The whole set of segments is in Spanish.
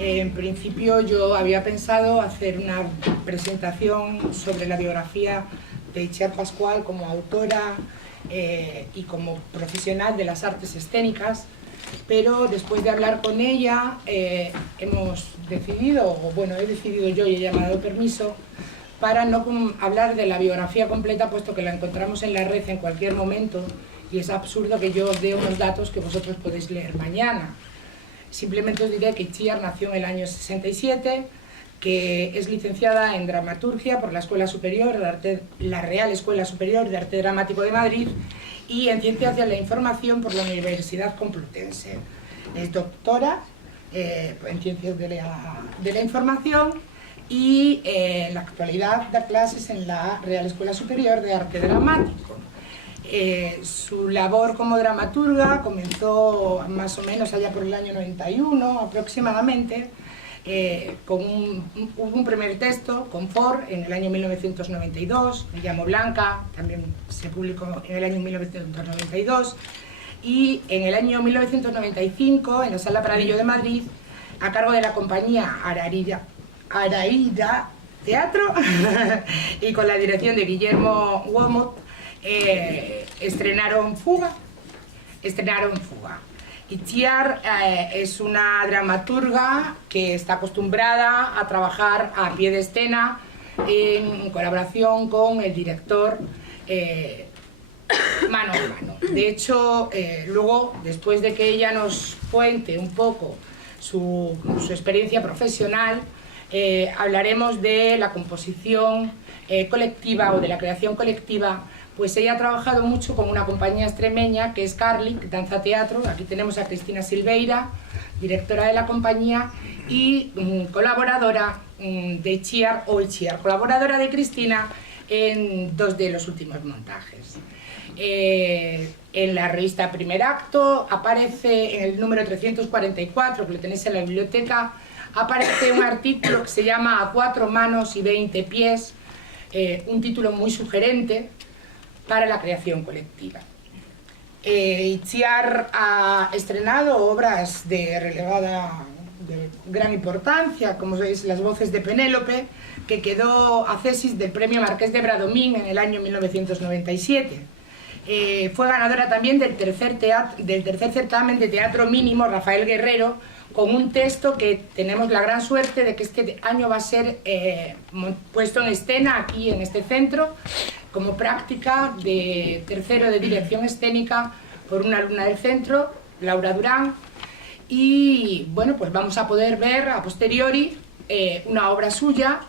En principio yo había pensado hacer una presentación sobre la biografía de Itziar Pascual como autora y como profesional de las artes escénicas, pero después de hablar con ella hemos decidido, o bueno, he decidido yo y ella me ha dado permiso, para no hablar de la biografía completa, puesto que la encontramos en la red en cualquier momento y es absurdo que yo os dé unos datos que vosotros podéis leer mañana. Simplemente os diré que Itziar nació en el año 67, que es licenciada en Dramaturgia por la la Real Escuela Superior de Arte Dramático de Madrid y en Ciencias de la Información por la Universidad Complutense. Es doctora en Ciencias de la Información y en la actualidad da clases en la Real Escuela Superior de Arte Dramático. Su labor como dramaturga comenzó más o menos allá por el año 91 aproximadamente, hubo un primer texto, Confort, en el año 1992, Me llamo Blanca, también se publicó en el año 1992, y en el año 1995, en la Sala Pradillo de Madrid, a cargo de la compañía Araída Teatro y con la dirección de Guillermo Wilmot, estrenaron Fuga. Itziar es una dramaturga que está acostumbrada a trabajar a pie de escena en colaboración con el director mano a mano. De hecho, luego, después de que ella nos cuente un poco su experiencia profesional, hablaremos de la composición colectiva o de la creación colectiva. Pues ella ha trabajado mucho con una compañía extremeña que es Carlic, Danza Teatro. Aquí tenemos a Cristina Silveira, directora de la compañía y colaboradora de Itziar, colaboradora de Cristina en 2 de los últimos montajes. En la revista Primer Acto aparece en el número 344, que lo tenéis en la biblioteca, aparece un artículo que se llama A 4 manos y 20 pies, un título muy sugerente para la creación colectiva. Itziar ha estrenado obras de gran importancia, como veis, Las voces de Penélope, que quedó accesis del premio Marqués de Bradomín en el año 1997. Fue ganadora también del tercer certamen de teatro mínimo Rafael Guerrero, con un texto que tenemos la gran suerte de que este año va a ser puesto en escena aquí en este centro, como práctica de tercero de dirección escénica por una alumna del centro, Laura Durán, y bueno, pues vamos a poder ver a posteriori una obra suya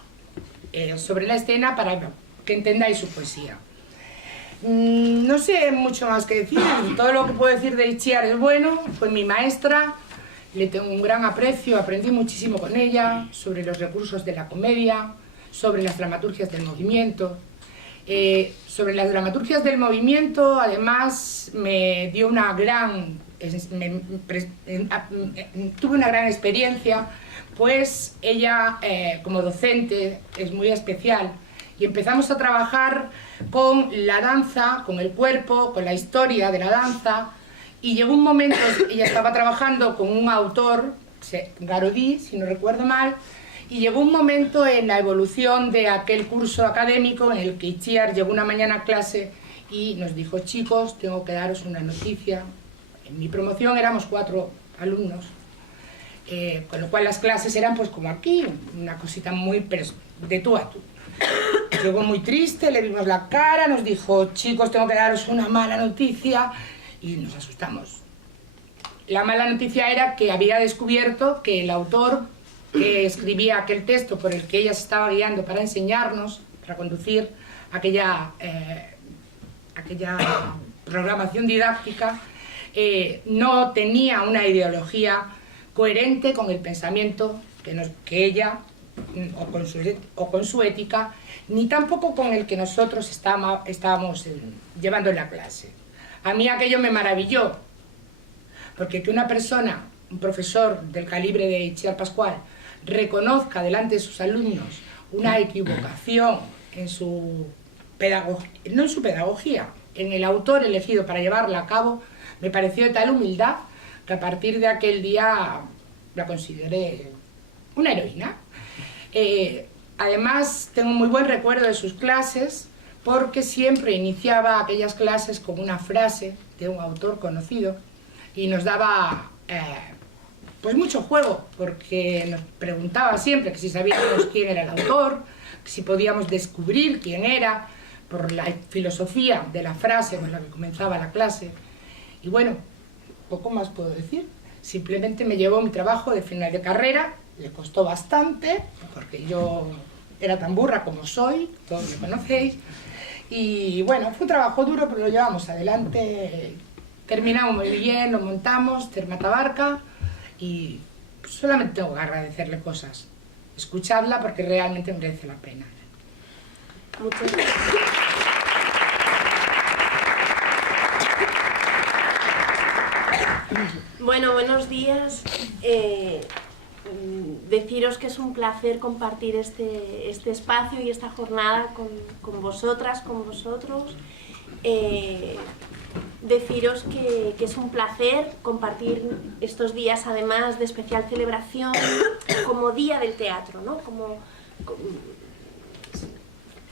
sobre la escena para que entendáis su poesía. No sé mucho más que decir, todo lo que puedo decir de Itziar es bueno, fue mi maestra, le tengo un gran aprecio, aprendí muchísimo con ella sobre los recursos de la comedia, sobre las dramaturgias del movimiento. Sobre las dramaturgias del movimiento, además, me dio tuve una gran experiencia, pues ella, como docente, es muy especial, y empezamos a trabajar con la danza, con el cuerpo, con la historia de la danza, y llegó un momento, ella estaba trabajando con un autor, Garodí, si no recuerdo mal, y llegó un momento en la evolución de aquel curso académico en el que Itziar llegó una mañana a clase y nos dijo: chicos, tengo que daros una noticia. En mi promoción éramos 4 alumnos, con lo cual las clases eran pues como aquí, una cosita muy de tú a tú. Llegó muy triste, le vimos la cara, nos dijo: chicos, tengo que daros una mala noticia, y nos asustamos. La mala noticia era que había descubierto que el autor que escribía aquel texto por el que ella se estaba guiando para enseñarnos, para conducir aquella programación didáctica, no tenía una ideología coherente con el pensamiento que ella, o con su ética, ni tampoco con el que nosotros estábamos llevando en la clase. A mí aquello me maravilló, porque que una persona, un profesor del calibre de Itziar Pascual, reconozca delante de sus alumnos una equivocación en su pedagogía, no en su pedagogía, en el autor elegido para llevarla a cabo, me pareció de tal humildad que a partir de aquel día la consideré una heroína. Además, tengo muy buen recuerdo de sus clases, porque siempre iniciaba aquellas clases con una frase de un autor conocido y nos daba pues mucho juego, porque nos preguntaba siempre que si sabíamos quién era el autor, que si podíamos descubrir quién era, por la filosofía de la frase con la que comenzaba la clase. Y bueno, poco más puedo decir. Simplemente me llevó mi trabajo de final de carrera, le costó bastante, porque yo era tan burra como soy, todos me conocéis, y bueno, fue un trabajo duro, pero lo llevamos adelante, terminamos muy bien, lo montamos, Termatabarca, y solamente tengo que agradecerle cosas. Escuchadla porque realmente merece la pena. Muchas gracias. Bueno, buenos días. Deciros que es un placer compartir este espacio y esta jornada con vosotras, con vosotros. Deciros que es un placer compartir estos días, además de especial celebración, como Día del Teatro, ¿no?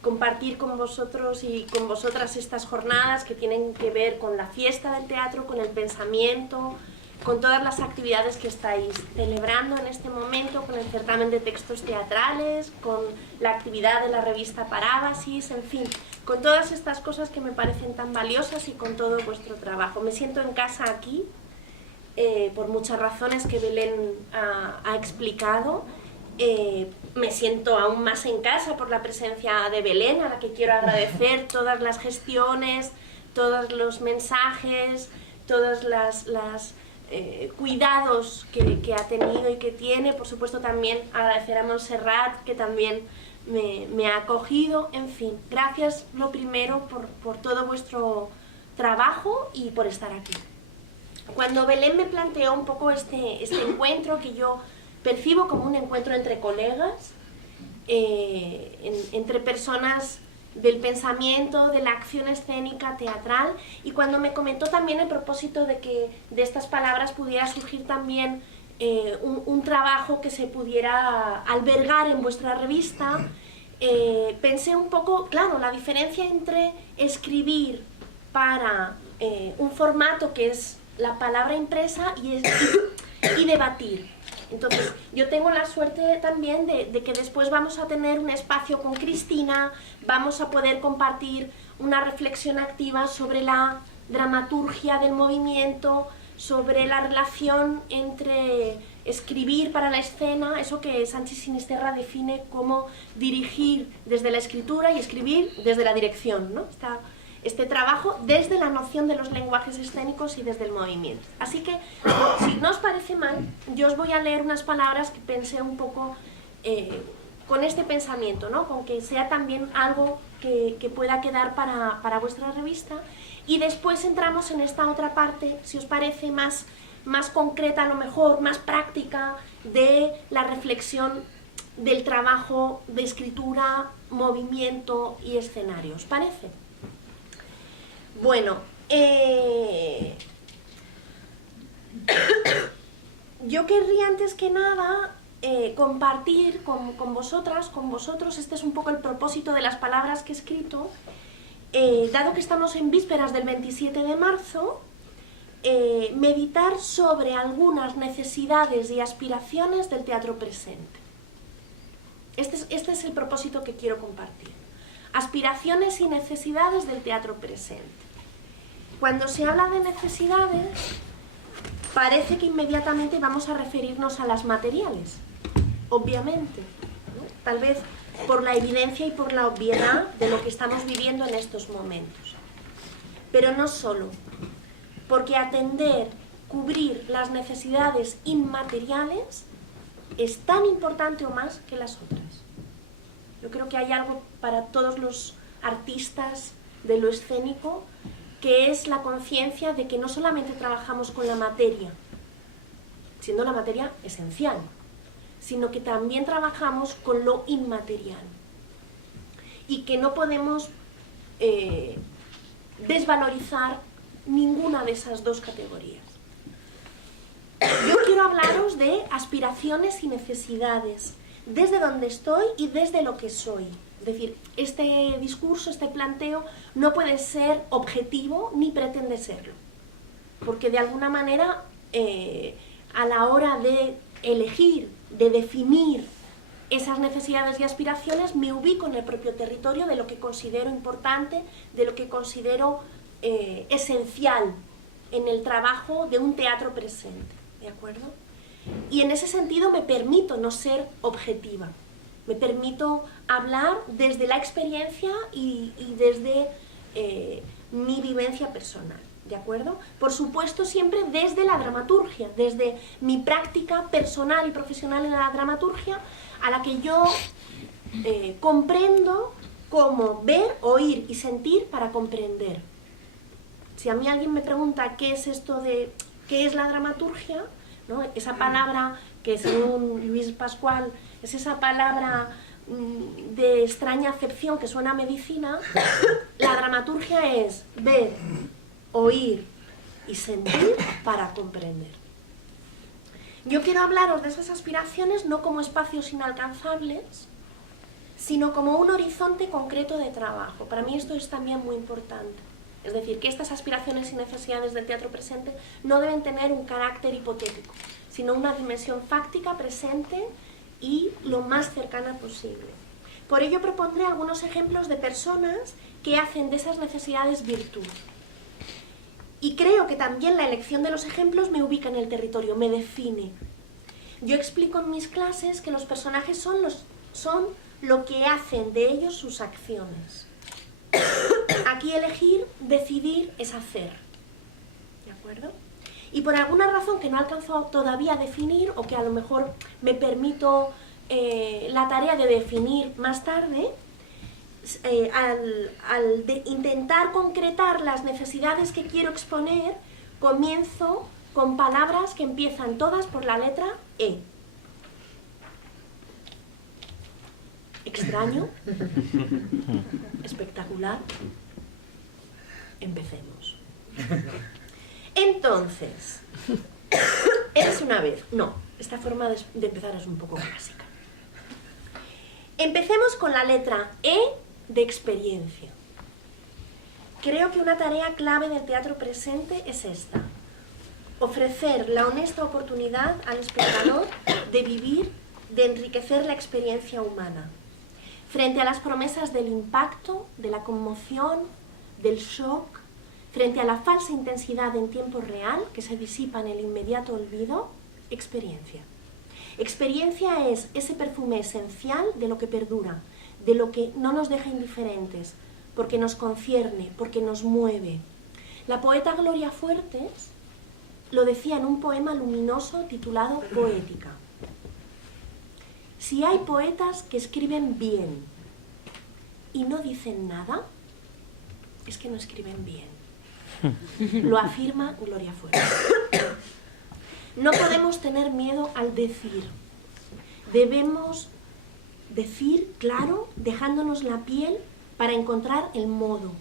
Compartir con vosotros y con vosotras estas jornadas que tienen que ver con la fiesta del teatro, con el pensamiento, con todas las actividades que estáis celebrando en este momento, con el certamen de textos teatrales, con la actividad de la revista Parábasis, en fin, con todas estas cosas que me parecen tan valiosas y con todo vuestro trabajo. Me siento en casa aquí, por muchas razones que Belén ha explicado. Me siento aún más en casa por la presencia de Belén, a la que quiero agradecer todas las gestiones, todos los mensajes, todos los cuidados que ha tenido y que tiene. Por supuesto también agradecer a Montserrat, que también me ha acogido. En fin, gracias lo primero por todo vuestro trabajo y por estar aquí. Cuando Belén me planteó un poco este encuentro, que yo percibo como un encuentro entre colegas, entre personas del pensamiento, de la acción escénica, teatral, y cuando me comentó también el propósito de que de estas palabras pudiera surgir también un trabajo que se pudiera albergar en vuestra revista, pensé un poco, claro, la diferencia entre escribir para un formato que es la palabra impresa y debatir. Entonces, yo tengo la suerte también de que después vamos a tener un espacio con Cristina, vamos a poder compartir una reflexión activa sobre la dramaturgia del movimiento, sobre la relación entre escribir para la escena, eso que Sanchis Sinisterra define como dirigir desde la escritura y escribir desde la dirección, ¿no? Este trabajo desde la noción de los lenguajes escénicos y desde el movimiento. Así que, si no os parece mal, yo os voy a leer unas palabras que pensé un poco con este pensamiento, ¿no? Con que sea también algo que pueda quedar para vuestra revista, y después entramos en esta otra parte, si os parece, más concreta, a lo mejor, más práctica, de la reflexión del trabajo de escritura, movimiento y escenario. ¿Os parece? Bueno, yo querría antes que nada compartir con vosotras, con vosotros, este es un poco el propósito de las palabras que he escrito, dado que estamos en vísperas del 27 de marzo, meditar sobre algunas necesidades y aspiraciones del teatro presente. Este es el propósito que quiero compartir. Aspiraciones y necesidades del teatro presente. Cuando se habla de necesidades, parece que inmediatamente vamos a referirnos a las materiales, obviamente, ¿no? Tal vez por la evidencia y por la obviedad de lo que estamos viviendo en estos momentos. Pero no solo, porque atender, cubrir las necesidades inmateriales es tan importante o más que las otras. Yo creo que hay algo para todos los artistas de lo escénico, que es la conciencia de que no solamente trabajamos con la materia, siendo la materia esencial, sino que también trabajamos con lo inmaterial y que no podemos desvalorizar ninguna de esas dos categorías. Yo quiero hablaros de aspiraciones y necesidades, desde donde estoy y desde lo que soy. Es decir, este discurso, este planteo, no puede ser objetivo ni pretende serlo, porque de alguna manera, a la hora de elegir, de definir esas necesidades y aspiraciones, me ubico en el propio territorio de lo que considero importante, de lo que considero esencial en el trabajo de un teatro presente, ¿de acuerdo? Y en ese sentido me permito no ser objetiva, me permito hablar desde la experiencia y desde mi vivencia personal, ¿de acuerdo? Por supuesto, siempre desde la dramaturgia, desde mi práctica personal y profesional en la dramaturgia, a la que yo comprendo cómo ver, oír y sentir para comprender. Si a mí alguien me pregunta qué es esto de qué es la dramaturgia, ¿no? Esa palabra que según Luis Pascual es esa palabra de extraña acepción que suena a medicina, la dramaturgia es ver, oír y sentir para comprender. Yo quiero hablaros de esas aspiraciones no como espacios inalcanzables, sino como un horizonte concreto de trabajo. Para mí esto es también muy importante. Es decir, que estas aspiraciones y necesidades del teatro presente no deben tener un carácter hipotético, sino una dimensión fáctica, presente y lo más cercana posible. Por ello propondré algunos ejemplos de personas que hacen de esas necesidades virtud. Y creo que también la elección de los ejemplos me ubica en el territorio, me define. Yo explico en mis clases que los personajes son lo que hacen de ellos sus acciones. Aquí elegir, decidir es hacer, ¿de acuerdo? Y por alguna razón que no alcanzo todavía a definir, o que a lo mejor me permito la tarea de definir más tarde, al intentar concretar las necesidades que quiero exponer, comienzo con palabras que empiezan todas por la letra E. Extraño, espectacular, empecemos. Entonces, ¿eres una vez? No, esta forma de empezar es un poco clásica. Empecemos con la letra E de experiencia. Creo que una tarea clave del teatro presente es esta: ofrecer la honesta oportunidad al espectador de vivir, de enriquecer la experiencia humana. Frente a las promesas del impacto, de la conmoción, del shock, frente a la falsa intensidad en tiempo real que se disipa en el inmediato olvido, experiencia. Experiencia es ese perfume esencial de lo que perdura, de lo que no nos deja indiferentes, porque nos concierne, porque nos mueve. La poeta Gloria Fuertes lo decía en un poema luminoso titulado Poética. Si hay poetas que escriben bien y no dicen nada, es que no escriben bien. Lo afirma Gloria Fuertes. No podemos tener miedo al decir. Debemos decir claro, dejándonos la piel para encontrar el modo.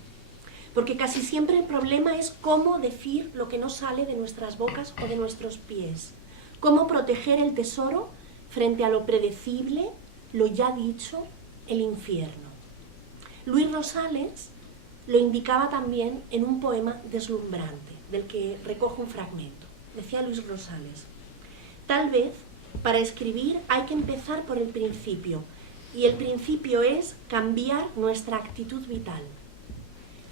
Porque casi siempre el problema es cómo decir lo que no sale de nuestras bocas o de nuestros pies. Cómo proteger el tesoro frente a lo predecible, lo ya dicho, el infierno. Luis Rosales lo indicaba también en un poema deslumbrante, del que recojo un fragmento. Decía Luis Rosales: tal vez para escribir hay que empezar por el principio, y el principio es cambiar nuestra actitud vital.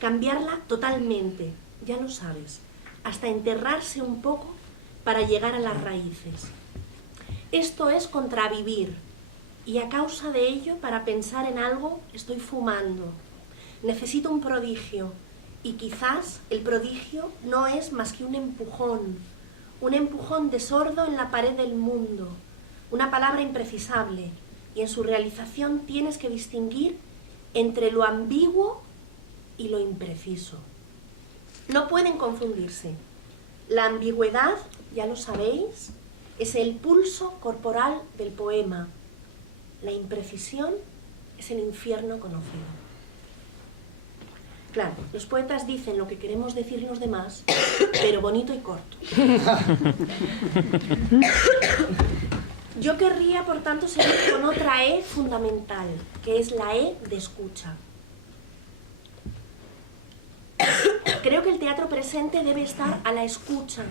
Cambiarla totalmente, ya lo sabes, hasta enterrarse un poco para llegar a las raíces. Esto es contravivir, y a causa de ello, para pensar en algo, estoy fumando. Necesito un prodigio, y quizás el prodigio no es más que un empujón de sordo en la pared del mundo, una palabra imprecisable, y en su realización tienes que distinguir entre lo ambiguo y lo impreciso. No pueden confundirse. La ambigüedad, ya lo sabéis, es el pulso corporal del poema. La imprecisión es el infierno conocido. Claro, los poetas dicen lo que queremos decir los demás, pero bonito y corto. Yo querría, por tanto, seguir con otra E fundamental, que es la E de escucha. Creo que el teatro presente debe estar a la escucha,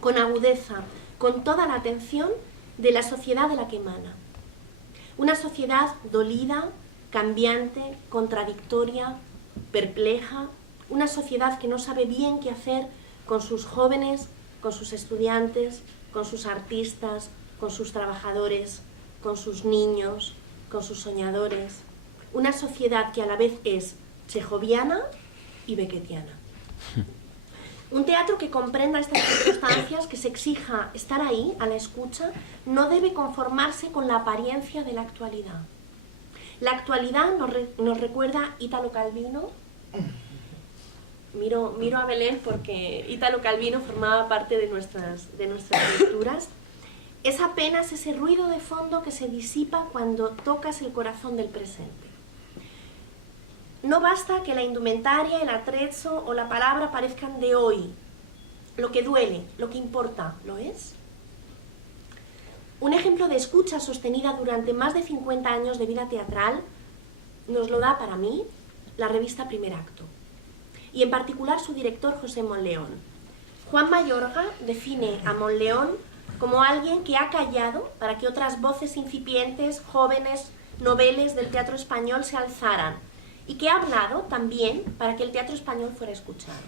con agudeza, con toda la atención de la sociedad de la que emana. Una sociedad dolida, cambiante, contradictoria, perpleja, una sociedad que no sabe bien qué hacer con sus jóvenes, con sus estudiantes, con sus artistas, con sus trabajadores, con sus niños, con sus soñadores. Una sociedad que a la vez es chejoviana y beckettiana. Un teatro que comprenda estas circunstancias, que se exija estar ahí, a la escucha, no debe conformarse con la apariencia de la actualidad. La actualidad nos recuerda Italo Calvino. Miro a Belén porque Italo Calvino formaba parte de nuestras lecturas. Es apenas ese ruido de fondo que se disipa cuando tocas el corazón del presente. No basta que la indumentaria, el atrezzo o la palabra parezcan de hoy. Lo que duele, lo que importa, ¿lo es? Un ejemplo de escucha sostenida durante más de 50 años de vida teatral nos lo da, para mí, la revista Primer Acto, y en particular su director José Monleón. Juan Mayorga define a Monleón como alguien que ha callado para que otras voces incipientes, jóvenes, noveles del teatro español se alzaran, y que ha hablado también para que el teatro español fuera escuchado.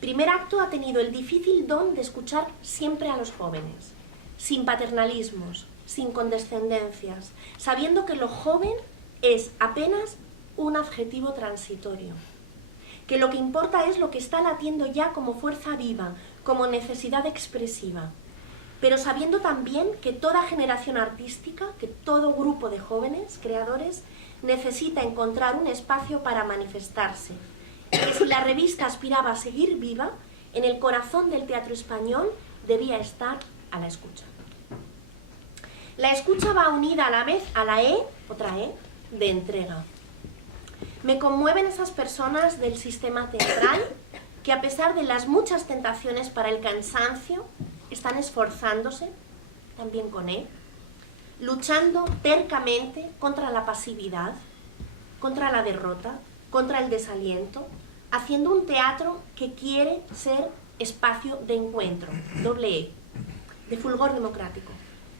Primer Acto ha tenido el difícil don de escuchar siempre a los jóvenes, sin paternalismos, sin condescendencias, sabiendo que lo joven es apenas un adjetivo transitorio, que lo que importa es lo que está latiendo ya como fuerza viva, como necesidad expresiva, pero sabiendo también que toda generación artística, que todo grupo de jóvenes creadores necesita encontrar un espacio para manifestarse, y que si la revista aspiraba a seguir viva, en el corazón del teatro español debía estar a la escucha. La escucha va unida a la vez a la E, otra E, de entrega. Me conmueven esas personas del sistema teatral que, a pesar de las muchas tentaciones para el cansancio, están esforzándose, también con E, luchando tercamente contra la pasividad, contra la derrota, contra el desaliento, haciendo un teatro que quiere ser espacio de encuentro, doble E, de fulgor democrático.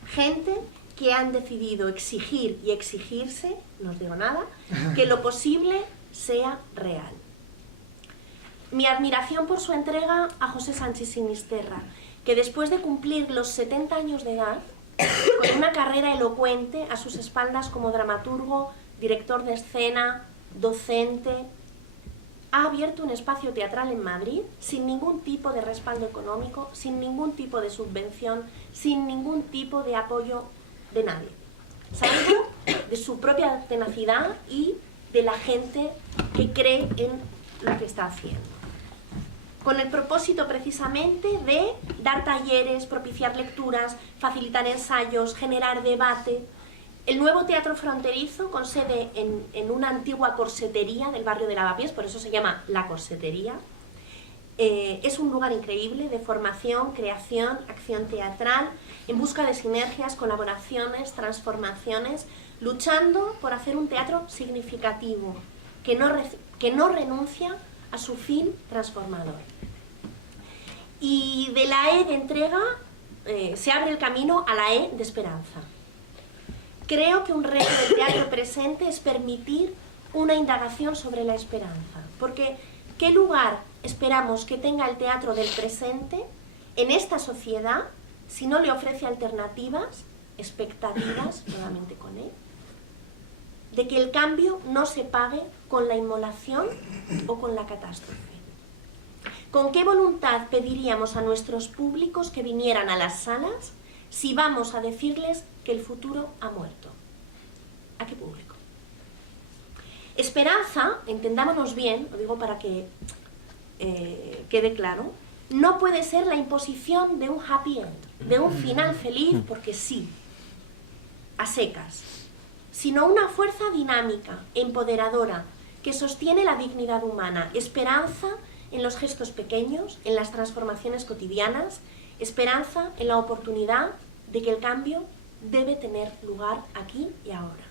Gente que han decidido exigir y exigirse, no os digo nada, que lo posible sea real. Mi admiración por su entrega a José Sánchez Sinisterra, que después de cumplir los 70 años de edad, con una carrera elocuente a sus espaldas como dramaturgo, director de escena, docente, ha abierto un espacio teatral en Madrid sin ningún tipo de respaldo económico, sin ningún tipo de subvención, sin ningún tipo de apoyo de nadie, salvo de su propia tenacidad y de la gente que cree en lo que está haciendo, con el propósito precisamente de dar talleres, propiciar lecturas, facilitar ensayos, generar debate. El nuevo teatro fronterizo, con sede en una antigua corsetería del barrio de Lavapiés, por eso se llama La Corsetería, es un lugar increíble de formación, creación, acción teatral, en busca de sinergias, colaboraciones, transformaciones, luchando por hacer un teatro significativo, que no renuncia a su fin transformador. Y de la E de entrega se abre el camino a la E de esperanza. Creo que un reto del teatro presente es permitir una indagación sobre la esperanza, porque ¿qué lugar esperamos que tenga el teatro del presente en esta sociedad si no le ofrece alternativas, expectativas, nuevamente con él, de que el cambio no se pague con la inmolación o con la catástrofe? ¿Con qué voluntad pediríamos a nuestros públicos que vinieran a las salas si vamos a decirles que el futuro ha muerto? ¿A qué público? Esperanza, entendámonos bien, lo digo para que quede claro, no puede ser la imposición de un happy end, de un final feliz porque sí, a secas, sino una fuerza dinámica, empoderadora, que sostiene la dignidad humana. Esperanza en los gestos pequeños, en las transformaciones cotidianas, esperanza en la oportunidad de que el cambio debe tener lugar aquí y ahora.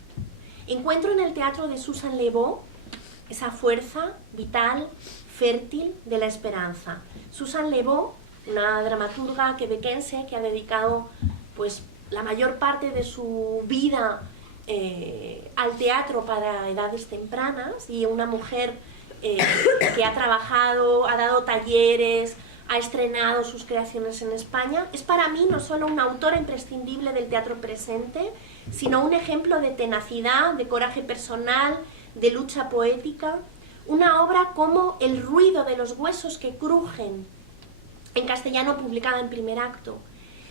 Encuentro en el teatro de Susan Le Beau esa fuerza vital, fértil de la esperanza. Susan Le Beau, una dramaturga quebequense que ha dedicado pues, la mayor parte de su vida al teatro para edades tempranas, y una mujer que ha trabajado, ha dado talleres, ha estrenado sus creaciones en España, es para mí no solo una autora imprescindible del teatro presente, sino un ejemplo de tenacidad, de coraje personal, de lucha poética. Una obra como El ruido de los huesos que crujen, en castellano publicada en primer acto,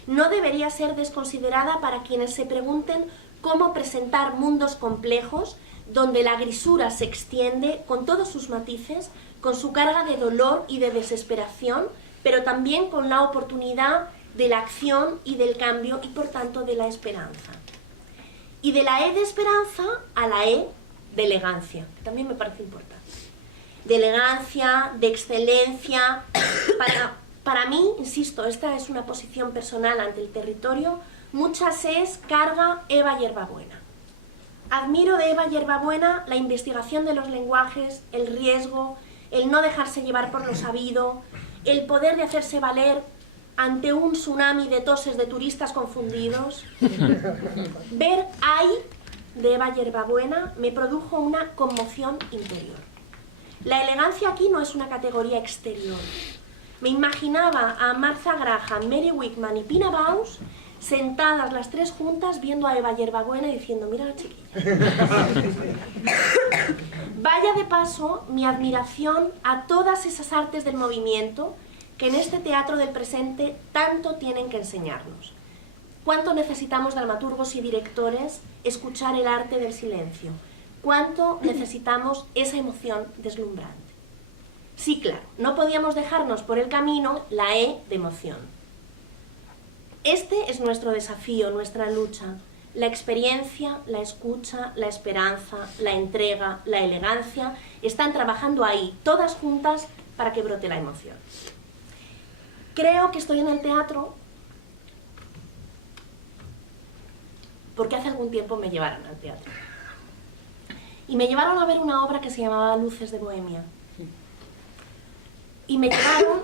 no debería ser desconsiderada para quienes se pregunten cómo presentar mundos complejos donde la grisura se extiende con todos sus matices, con su carga de dolor y de desesperación, pero también con la oportunidad de la acción y del cambio y por tanto de la esperanza. Y de la E de esperanza a la E de elegancia, que también me parece importante. De elegancia, de excelencia. Para mí, insisto, esta es una posición personal ante el territorio, muchas es carga Eva Yerbabuena. Admiro de Eva Yerbabuena la investigación de los lenguajes, el riesgo, el no dejarse llevar por lo sabido, el poder de hacerse valer ante un tsunami de toses de turistas confundidos. Ver Ay de Eva Yerbabuena me produjo una conmoción interior. La elegancia aquí no es una categoría exterior. Me imaginaba a Martha Graham, Mary Wickman y Pina Bausch sentadas las tres juntas viendo a Eva Yerbabuena y diciendo, mira la chiquilla. Vaya de paso mi admiración a todas esas artes del movimiento que en este teatro del presente tanto tienen que enseñarnos. ¿Cuánto necesitamos dramaturgos y directores escuchar el arte del silencio? ¿Cuánto necesitamos esa emoción deslumbrante? Sí, claro, no podíamos dejarnos por el camino la E de emoción. Este es nuestro desafío, nuestra lucha. La experiencia, la escucha, la esperanza, la entrega, la elegancia están trabajando ahí, todas juntas, para que brote la emoción. Creo que estoy en el teatro porque hace algún tiempo me llevaron al teatro. Y me llevaron a ver una obra que se llamaba Luces de Bohemia. Y me llevaron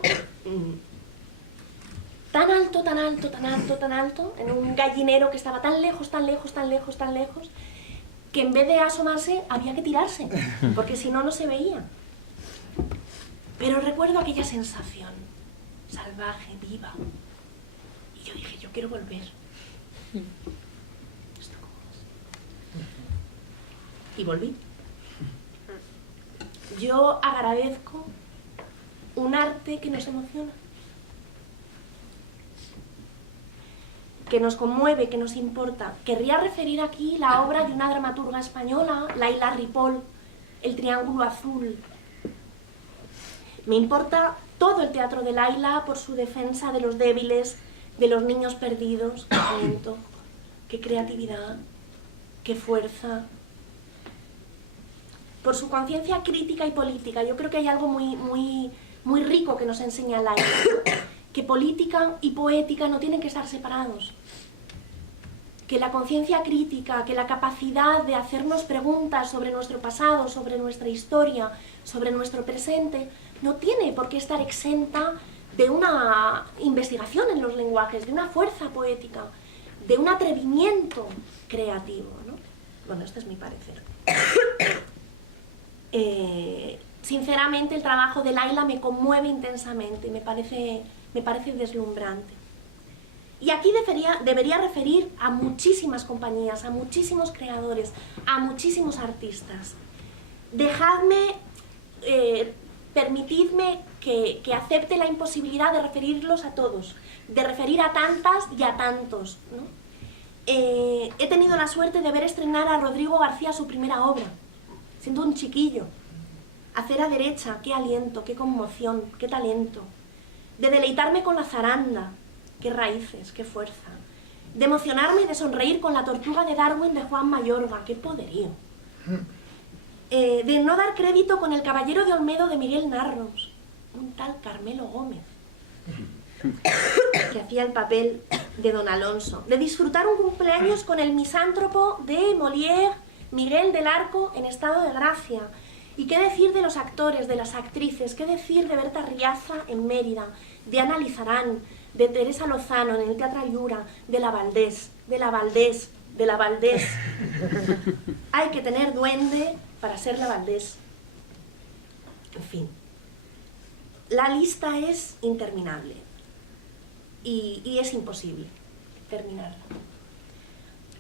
tan alto, tan alto, tan alto, tan alto, en un gallinero que estaba tan lejos, tan lejos, tan lejos, tan lejos, que en vez de asomarse había que tirarse, porque si no, no se veía. Pero recuerdo aquella sensación salvaje, viva. Y yo dije, yo quiero volver. ¿Esto cómo es? Y volví. Yo agradezco un arte que nos emociona, que nos conmueve, que nos importa. Querría referir aquí la obra de una dramaturga española, Laila Ripoll, El Triángulo Azul. Me importa todo el teatro de Laila por su defensa de los débiles, de los niños perdidos. Qué talento, qué creatividad, qué fuerza. Por su conciencia crítica y política. Yo creo que hay algo muy rico que nos enseña Laila, que política y poética no tienen que estar separados, que la conciencia crítica, que la capacidad de hacernos preguntas sobre nuestro pasado, sobre nuestra historia, sobre nuestro presente, no tiene por qué estar exenta de una investigación en los lenguajes, de una fuerza poética, de un atrevimiento creativo, ¿no? Bueno, este es mi parecer. Sinceramente, el trabajo de Laila me conmueve intensamente, me parece me parece deslumbrante. Y aquí debería referir a muchísimas compañías, a muchísimos creadores, a muchísimos artistas. Permitidme que acepte la imposibilidad de referirlos a todos, de referir a tantas y a tantos, ¿no? He tenido la suerte de ver estrenar a Rodrigo García su primera obra, siendo un chiquillo. Acera derecha, qué aliento, qué conmoción, qué talento. De deleitarme con la zaranda, qué raíces, qué fuerza. De emocionarme y de sonreír con la tortuga de Darwin de Juan Mayorga, qué poderío. De no dar crédito con el Caballero de Olmedo de Miguel Narros, un tal Carmelo Gómez, que hacía el papel de Don Alonso. De disfrutar un cumpleaños con el misántropo de Molière, Miguel del Arco, en estado de gracia. Y qué decir de los actores, de las actrices, qué decir de Berta Riaza en Mérida, de Ana Lizarán, de Teresa Lozano en el Teatro Llura, de la Valdés, de la Valdés, de la Valdés. Hay que tener duende para ser la Valdés. En fin, la lista es interminable y es imposible terminarla.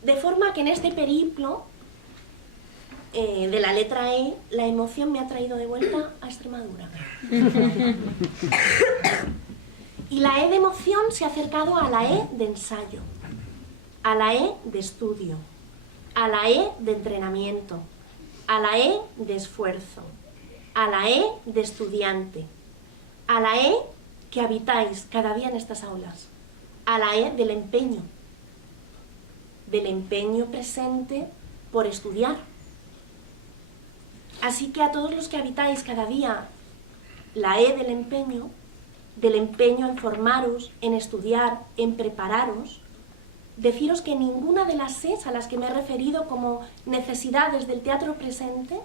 De forma que en este periplo de la letra E, la emoción me ha traído de vuelta a Extremadura. Y la E de emoción se ha acercado a la E de ensayo, a la E de estudio, a la E de entrenamiento, a la E de esfuerzo, a la E de estudiante, a la E que habitáis cada día en estas aulas, a la E del empeño presente por estudiar. Así que a todos los que habitáis cada día la E del empeño en formaros, en estudiar, en prepararos, deciros que ninguna de las E's a las que me he referido como necesidades del teatro presente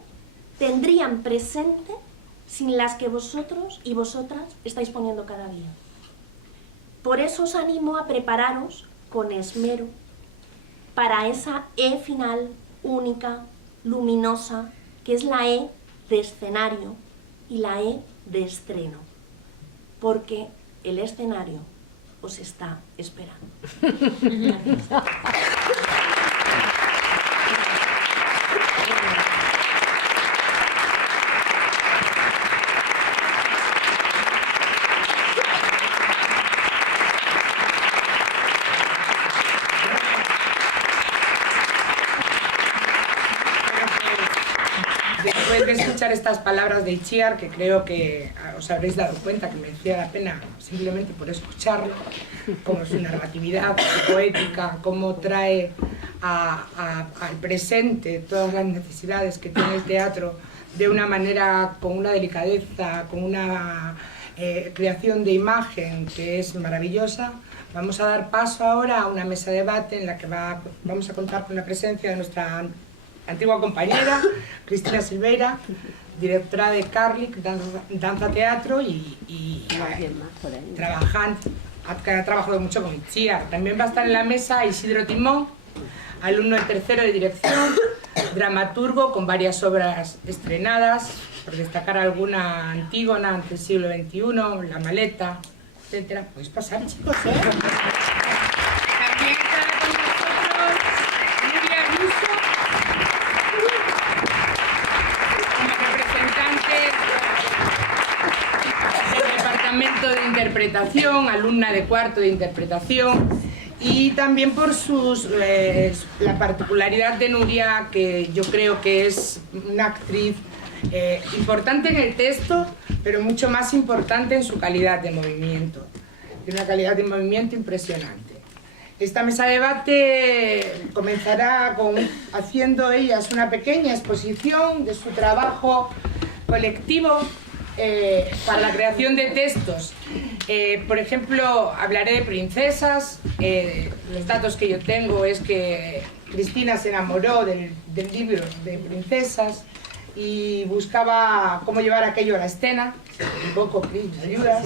tendrían presente sin las que vosotros y vosotras estáis poniendo cada día. Por eso os animo a prepararos con esmero para esa E final única, luminosa, que es la E de escenario y la E de estreno, porque el escenario os está esperando. Después de escuchar estas palabras de Itziar, que creo que os habréis dado cuenta que merecía la pena simplemente por escucharlo, como su narratividad, su poética, cómo trae al presente todas las necesidades que tiene el teatro de una manera, con una delicadeza, con una creación de imagen que es maravillosa. Vamos a dar paso ahora a una mesa de debate en la que vamos a contar con la presencia de nuestra antigua compañera, Cristina Silveira, directora de Carlic, Danza Teatro y ha trabajado mucho con Itziar. También va a estar en la mesa Isidro Timón, alumno de tercero de dirección, dramaturgo con varias obras estrenadas, por destacar alguna: Antígona ante el siglo XXI, La maleta, etc. Podéis pasar, chicos, ¿eh? También está con nosotros Nuria Ayuso, como representante del departamento de interpretación, alumna de cuarto de interpretación. Y también por la particularidad de Nuria, que yo creo que es una actriz importante en el texto, pero mucho más importante en su calidad de movimiento. Tiene una calidad de movimiento impresionante. Esta mesa de debate comenzará haciendo ellas una pequeña exposición de su trabajo colectivo para la creación de textos. Por ejemplo, hablaré de princesas. Los datos que yo tengo es que Cristina se enamoró del libro de princesas y buscaba cómo llevar aquello a la escena. Un poco, Cris, ¿me ayudas?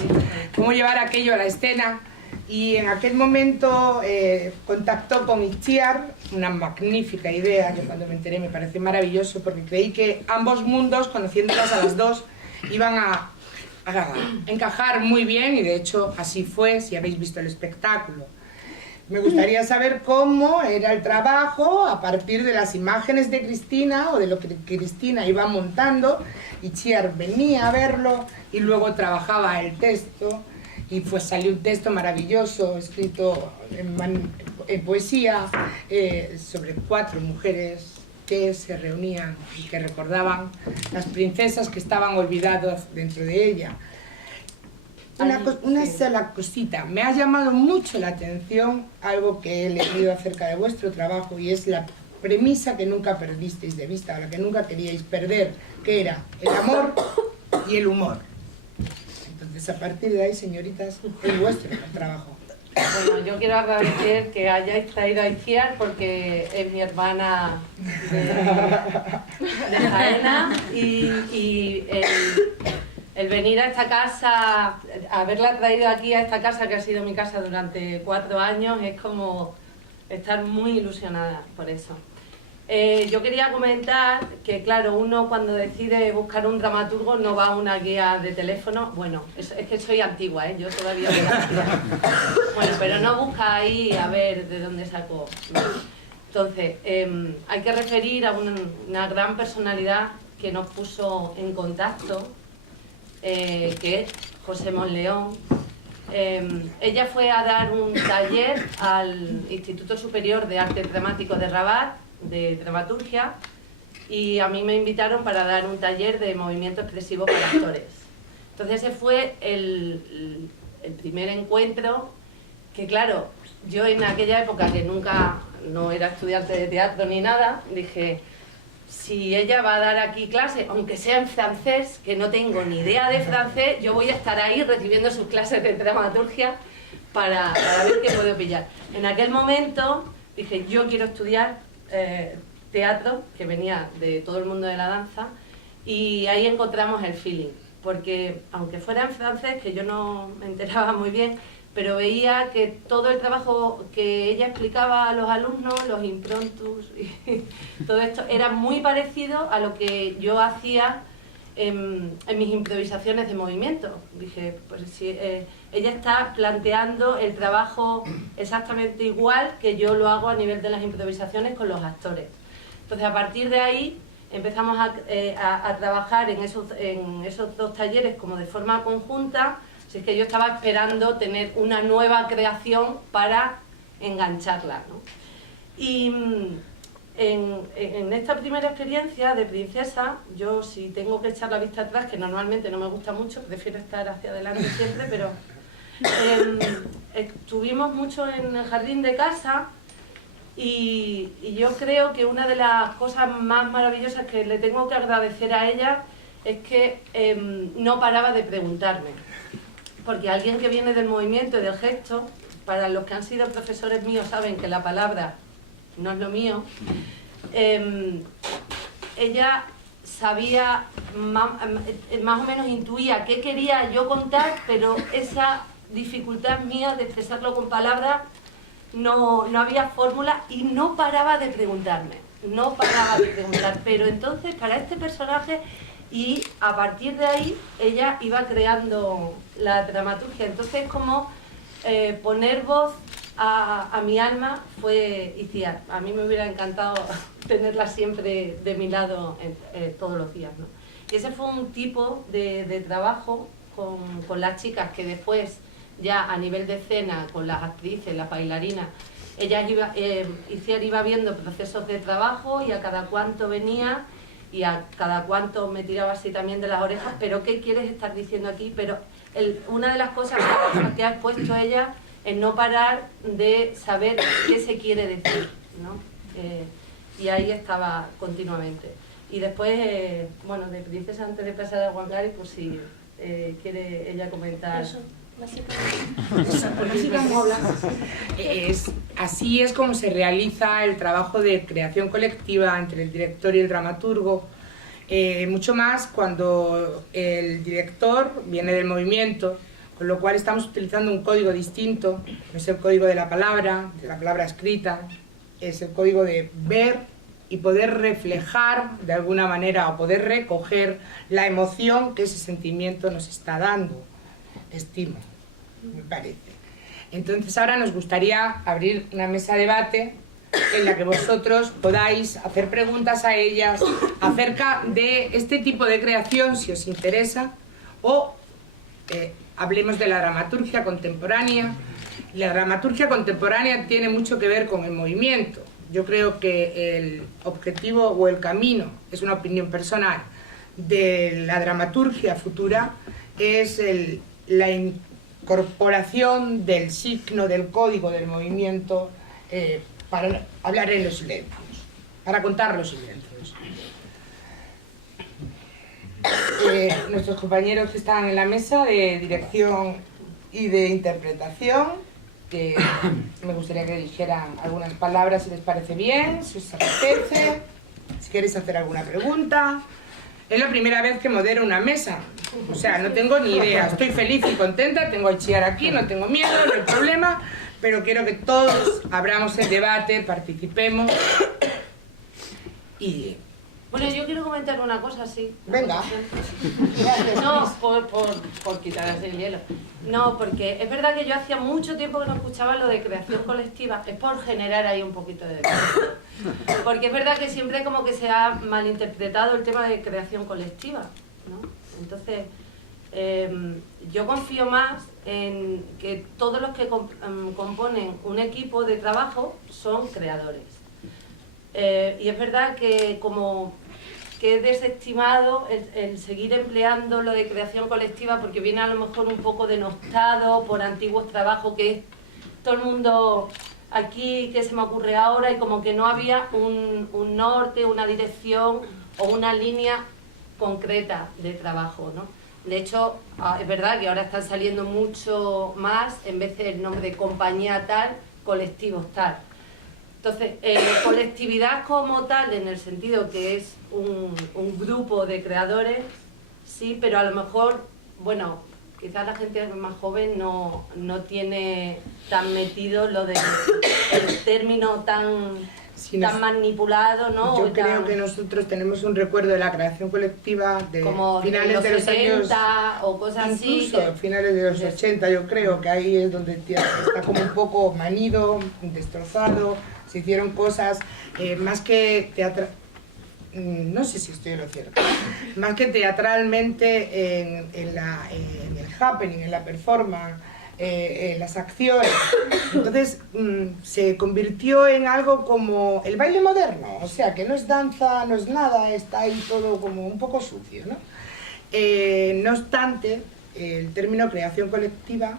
Cómo llevar aquello a la escena. Y en aquel momento contactó con Itziar, una magnífica idea que cuando me enteré me pareció maravilloso, porque creí que ambos mundos, conociéndolas a las dos, iban a encajar muy bien, y de hecho así fue, si habéis visto el espectáculo. Me gustaría saber cómo era el trabajo a partir de las imágenes de Cristina o de lo que Cristina iba montando. Itziar venía a verlo y luego trabajaba el texto, y pues salió un texto maravilloso escrito en poesía sobre 4 mujeres que se reunían y que recordaban las princesas que estaban olvidadas dentro de ella. Una sola cosita, me ha llamado mucho la atención algo que he leído acerca de vuestro trabajo, y es la premisa que nunca perdisteis de vista, o la que nunca queríais perder, que era el amor y el humor. Entonces, a partir de ahí, señoritas, es vuestro el trabajo. Bueno, yo quiero agradecer que hayáis traído a Itziar, porque es mi hermana de Jaena, y el venir a esta casa, haberla traído aquí a esta casa, que ha sido mi casa durante 4 años, es como estar muy ilusionada por eso. Yo quería comentar que, claro, uno cuando decide buscar un dramaturgo no va a una guía de teléfono. Bueno, es que soy antigua, yo todavía soy antigua. Bueno, pero no busca ahí a ver de dónde sacó. Entonces, hay que referir a una gran personalidad que nos puso en contacto, que es José Monleón. Ella fue a dar un taller al Instituto Superior de Arte Dramático de Rabat, de dramaturgia, y a mí me invitaron para dar un taller de movimiento expresivo para actores. Entonces ese fue el primer encuentro, que claro, yo en aquella época, que nunca, no era estudiante de teatro ni nada, dije, si ella va a dar aquí clase, aunque sea en francés, que no tengo ni idea de francés, yo voy a estar ahí recibiendo sus clases de dramaturgia para ver qué puedo pillar. En aquel momento dije, yo quiero estudiar teatro, que venía de todo el mundo de la danza, y ahí encontramos el feeling, porque aunque fuera en francés, que yo no me enteraba muy bien, pero veía que todo el trabajo que ella explicaba a los alumnos, los impromptus y todo esto, era muy parecido a lo que yo hacía en mis improvisaciones de movimiento. Dije, pues si ella está planteando el trabajo exactamente igual que yo lo hago a nivel de las improvisaciones con los actores. Entonces, a partir de ahí empezamos a trabajar en esos 2 talleres como de forma conjunta. Así es que yo estaba esperando tener una nueva creación para engancharla, ¿no? Y en esta primera experiencia de princesa, yo, si tengo que echar la vista atrás, que normalmente no me gusta mucho, prefiero estar hacia adelante siempre, pero estuvimos mucho en el jardín de casa, y yo creo que una de las cosas más maravillosas que le tengo que agradecer a ella es que no paraba de preguntarme. Porque alguien que viene del movimiento y del gesto, para los que han sido profesores míos saben que la palabra no es lo mío, ella sabía, más o menos intuía qué quería yo contar, pero esa dificultad mía de expresarlo con palabras, no había fórmula, y no paraba de preguntarme, pero entonces para este personaje, y a partir de ahí ella iba creando la dramaturgia. Entonces, como poner voz a mi alma fue Itziar. A mí me hubiera encantado tenerla siempre de mi lado todos los días, ¿no? Y ese fue un tipo de trabajo con las chicas, que después, ya a nivel de escena, con las actrices, las bailarinas, Itziar iba viendo procesos de trabajo, y a cada cuánto venía y a cada cuánto me tiraba así también de las orejas, pero ¿qué quieres estar diciendo aquí? Pero una de las cosas que ha expuesto ella es no parar de saber qué se quiere decir, ¿no? Y ahí estaba continuamente. Y después, bueno, de princesa, antes de pasar a Wangari, pues si quiere ella comentar. Eso. Así es como se realiza el trabajo de creación colectiva entre el director y el dramaturgo, mucho más cuando el director viene del movimiento, con lo cual estamos utilizando un código distinto. No es el código de la palabra escrita, es el código de ver y poder reflejar de alguna manera o poder recoger la emoción que ese sentimiento nos está dando. Estimo, me parece. Entonces ahora nos gustaría abrir una mesa de debate en la que vosotros podáis hacer preguntas a ellas acerca de este tipo de creación, si os interesa, o hablemos de la dramaturgia contemporánea. La dramaturgia contemporánea tiene mucho que ver con el movimiento. Yo creo que el objetivo o el camino, es una opinión personal, de la dramaturgia futura es la incorporación del signo, del código del movimiento para hablar en los silencios, para contar los silencios. Nuestros compañeros que están en la mesa de dirección y de interpretación, que me gustaría que dijeran algunas palabras si les parece bien, si os apetece, si queréis hacer alguna pregunta. Es la primera vez que modero una mesa, o sea, no tengo ni idea, estoy feliz y contenta, tengo a Itziar aquí, no tengo miedo, no hay problema, pero quiero que todos abramos el debate, participemos y... Bueno, yo quiero comentar una cosa, sí. Venga. No, por quitar así el hielo. No, porque es verdad que yo hacía mucho tiempo que no escuchaba lo de creación colectiva. Es por generar ahí un poquito de debate. Porque es verdad que siempre como que se ha malinterpretado el tema de creación colectiva, ¿no? Entonces, yo confío más en que todos los que componen un equipo de trabajo son creadores. Y es verdad que como que he desestimado el seguir empleando lo de creación colectiva porque viene a lo mejor un poco denostado por antiguos trabajos que es todo el mundo aquí que se me ocurre ahora y como que no había un norte, una dirección o una línea concreta de trabajo, ¿no? De hecho, es verdad que ahora están saliendo mucho más, en vez del nombre de compañía tal, colectivos tal. Entonces, colectividad como tal, en el sentido que es un grupo de creadores, sí, pero a lo mejor, bueno, quizás la gente más joven no tiene tan metido lo del término tan manipulado, ¿no? Yo creo que nosotros tenemos un recuerdo de la creación colectiva de como finales de los 70 años, o cosas así. Incluso finales de los 80, yo creo que ahí es donde está como un poco manido, destrozado. Se hicieron cosas más que no sé si estoy en lo cierto, más que teatralmente en el happening, en la performance, en las acciones. Entonces se convirtió en algo como el baile moderno, o sea, que no es danza, no es nada, está ahí todo como un poco sucio, ¿no? No obstante, el término creación colectiva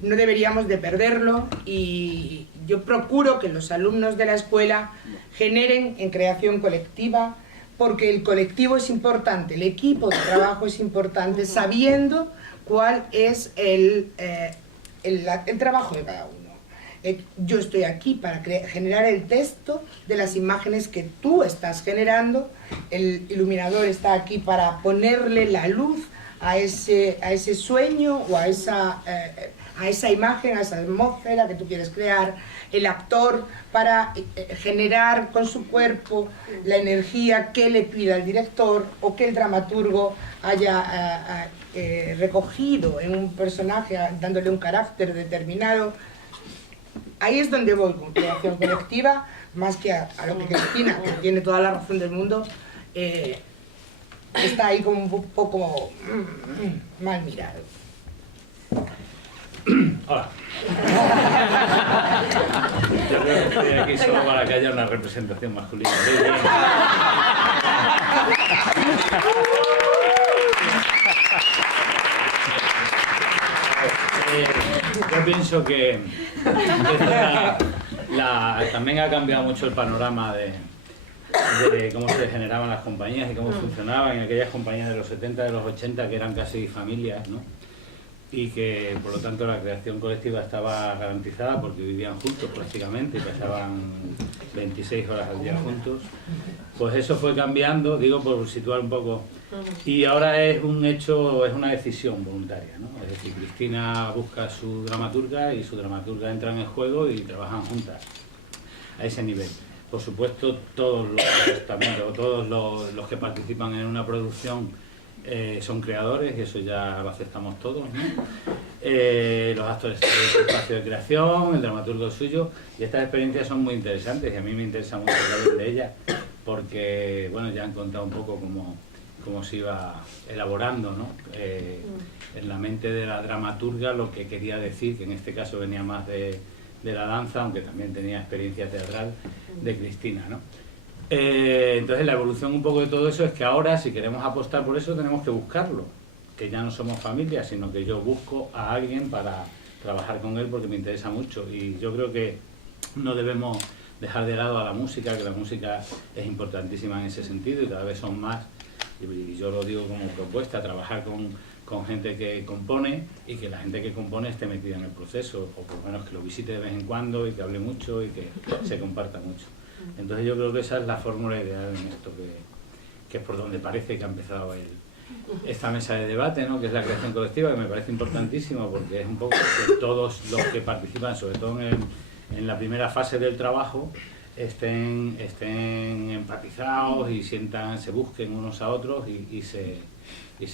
no deberíamos de perderlo y yo procuro que los alumnos de la escuela generen en creación colectiva porque el colectivo es importante, el equipo de trabajo es importante, sabiendo cuál es el trabajo de cada uno. Yo estoy aquí para generar el texto de las imágenes que tú estás generando, el iluminador está aquí para ponerle la luz a ese sueño o a esa imagen, a esa atmósfera que tú quieres crear, el actor para generar con su cuerpo la energía que le pida el director o que el dramaturgo haya recogido en un personaje, dándole un carácter determinado. Ahí es donde voy con creación colectiva, más que a lo que Cristina, que tiene toda la razón del mundo, está ahí como un poco mal mirado. Hola. Yo creo que estoy aquí solo para que haya una representación masculina. Yo pienso que también ha cambiado mucho el panorama de cómo se generaban las compañías y cómo funcionaban en aquellas compañías de los 70, de los 80 que eran casi familias, ¿no? Y que por lo tanto la creación colectiva estaba garantizada porque vivían juntos prácticamente y pasaban 26 horas al día juntos. Pues eso fue cambiando, digo por situar un poco, y ahora es un hecho, es una decisión voluntaria, ¿no? Es decir, Cristina busca a su dramaturga y su dramaturga entra en el juego y trabajan juntas a ese nivel. Por supuesto, todos los estamentos, todos los que participan en una producción son creadores, y eso ya lo aceptamos todos, ¿no? Los actores tienen su espacio de creación, el dramaturgo el suyo, y estas experiencias son muy interesantes y a mí me interesa mucho hablar de ellas porque, bueno, ya han contado un poco cómo se iba elaborando, ¿no? En la mente de la dramaturga lo que quería decir, que en este caso venía más de la danza, aunque también tenía experiencia teatral, de Cristina, ¿no? Entonces la evolución un poco de todo eso es que ahora, si queremos apostar por eso, tenemos que buscarlo, que ya no somos familia, sino que yo busco a alguien para trabajar con él porque me interesa mucho, y yo creo que no debemos dejar de lado a la música, que la música es importantísima en ese sentido y cada vez son más, y yo lo digo como propuesta, trabajar con gente que compone y que la gente que compone esté metida en el proceso, o por lo menos que lo visite de vez en cuando y que hable mucho y que se comparta mucho. Entonces yo creo que esa es la fórmula ideal en esto, que es por donde parece que ha empezado esta mesa de debate, ¿no? Que es la creación colectiva, que me parece importantísimo porque es un poco que todos los que participan, sobre todo en la primera fase del trabajo, estén empatizados y se busquen unos a otros y se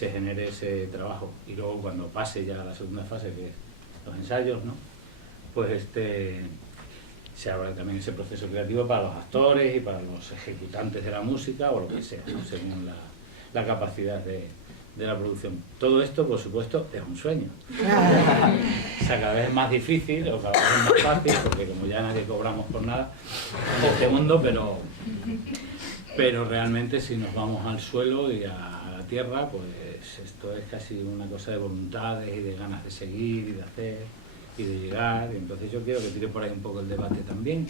genere ese trabajo. Y luego cuando pase ya a la segunda fase, que es los ensayos, ¿no? Pues se abre también ese proceso creativo para los actores y para los ejecutantes de la música o lo que sea, ¿no? Según la capacidad de la producción. Todo esto, por supuesto, es un sueño. O sea, cada vez es más difícil o cada vez es más fácil, porque como ya nadie cobramos por nada en este mundo, pero realmente si nos vamos al suelo y a la tierra, pues esto es casi una cosa de voluntades y de ganas de seguir y de hacer y de llegar, y entonces yo quiero que tire por ahí un poco el debate también.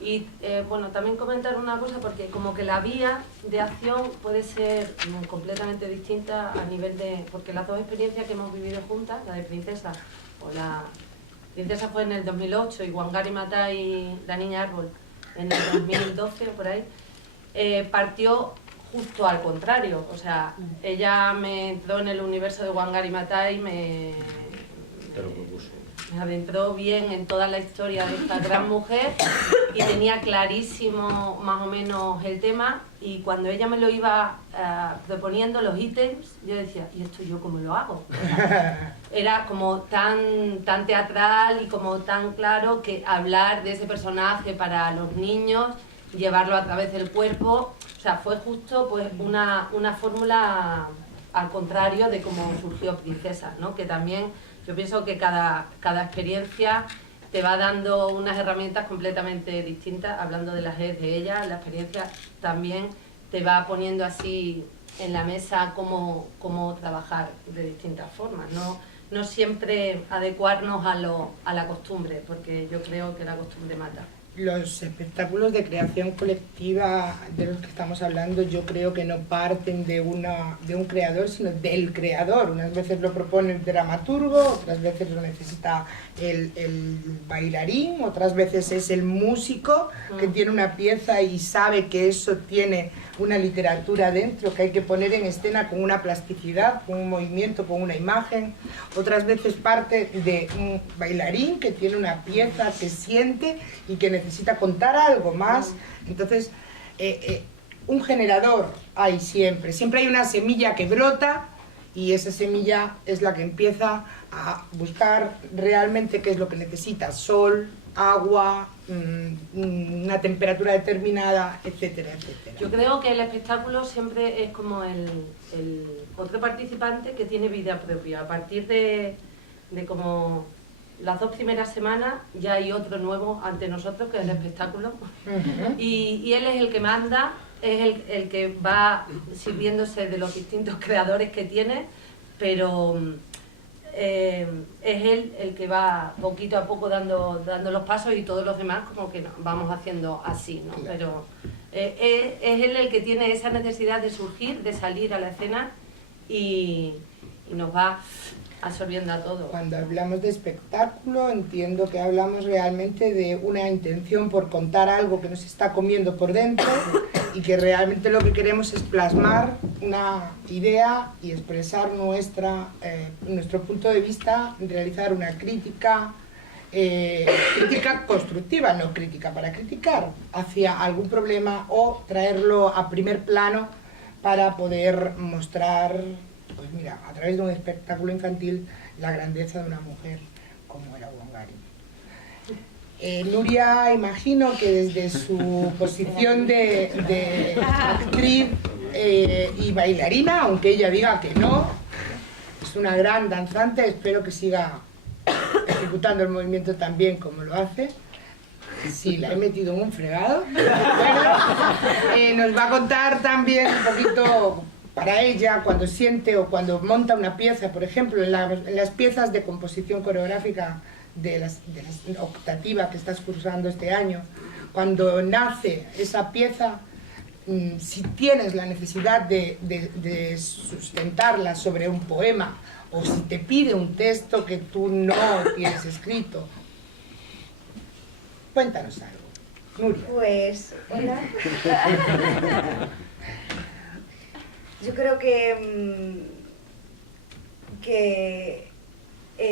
Y bueno, también comentar una cosa, porque como que la vía de acción puede ser completamente distinta a nivel de... Porque las dos experiencias que hemos vivido juntas, la de Princesa, Princesa fue en el 2008 y Wangari Maathai, la niña árbol, en el 2012 o por ahí, partió justo al contrario. O sea, ella me entró en el universo de Wangari Maathai, me adentró bien en toda la historia de esta gran mujer y tenía clarísimo más o menos el tema, y cuando ella me lo iba proponiendo los ítems, yo decía, ¿y esto yo cómo lo hago? Era como tan teatral y como tan claro que hablar de ese personaje para los niños, llevarlo a través del cuerpo, o sea, fue justo pues una fórmula al contrario de cómo surgió Princesa, ¿no? Que también yo pienso que cada experiencia te va dando unas herramientas completamente distintas. Hablando de las redes de ella, la experiencia también te va poniendo así en la mesa cómo trabajar de distintas formas. No siempre adecuarnos a la costumbre, porque yo creo que la costumbre mata. Los espectáculos de creación colectiva de los que estamos hablando, yo creo que no parten de un creador, sino del creador. Unas veces lo propone el dramaturgo, otras veces lo necesita el bailarín, otras veces es el músico que tiene una pieza y sabe que eso tiene una literatura dentro, que hay que poner en escena con una plasticidad, con un movimiento, con una imagen. Otras veces parte de un bailarín que tiene una pieza, que siente y que necesita contar algo más. Entonces, un generador hay siempre hay una semilla que brota, y esa semilla es la que empieza a buscar realmente qué es lo que necesita: sol, agua, una temperatura determinada, etcétera, etcétera. Yo creo que el espectáculo siempre es como el otro participante que tiene vida propia. A partir de como las 2 primeras semanas ya hay otro nuevo ante nosotros, que es el espectáculo. Y él es el que manda, es el que va sirviéndose de los distintos creadores que tiene, pero es él el que va poquito a poco dando los pasos, y todos los demás como que vamos haciendo así, ¿no? Pero es él el que tiene esa necesidad de surgir, de salir a la escena, y nos va absorbiendo a todos. Cuando hablamos de espectáculo, entiendo que hablamos realmente de una intención por contar algo que nos está comiendo por dentro, y que realmente lo que queremos es plasmar una idea y expresar nuestro punto de vista, realizar una crítica, crítica constructiva, no crítica para criticar, hacia algún problema o traerlo a primer plano para poder mostrar, pues mira, a través de un espectáculo infantil, la grandeza de una mujer como era Wangari. Nuria, imagino que desde su posición de actriz y bailarina, aunque ella diga que no, es una gran danzante, espero que siga ejecutando el movimiento tan bien como lo hace. Sí, la he metido en un fregado. Bueno, nos va a contar también un poquito para ella cuando siente o cuando monta una pieza, por ejemplo, en las piezas de composición coreográfica de la optativa que estás cursando este año, cuando nace esa pieza, si tienes la necesidad de sustentarla sobre un poema o si te pide un texto que tú no tienes escrito, cuéntanos algo, Nuria. Pues, hola. Yo creo que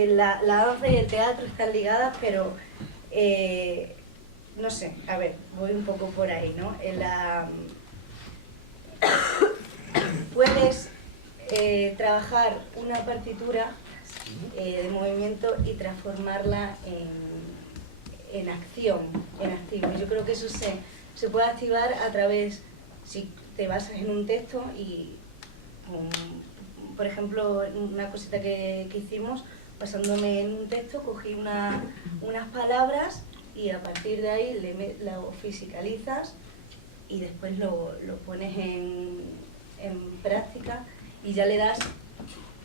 la danza y el teatro están ligadas, pero no sé, a ver, voy un poco por ahí, ¿no? Puedes trabajar una partitura de movimiento y transformarla en acción, en activo. Yo creo que eso se puede activar a través, si te basas en un texto y, por ejemplo, una cosita que hicimos, basándome en un texto, cogí unas palabras y a partir de ahí lo fisicalizas y después lo pones en práctica y ya le das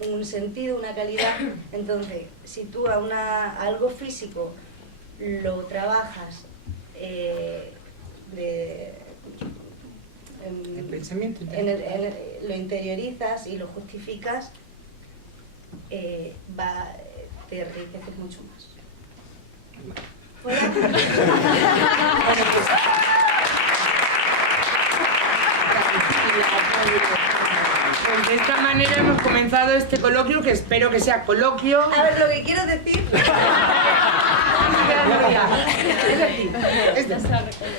un sentido, una calidad. Entonces, si tú a algo físico lo trabajas El pensamiento lo interiorizas y lo justificas, te enriqueces mucho más. Pues de esta manera hemos comenzado este coloquio, que espero que sea coloquio. A ver, lo que quiero decir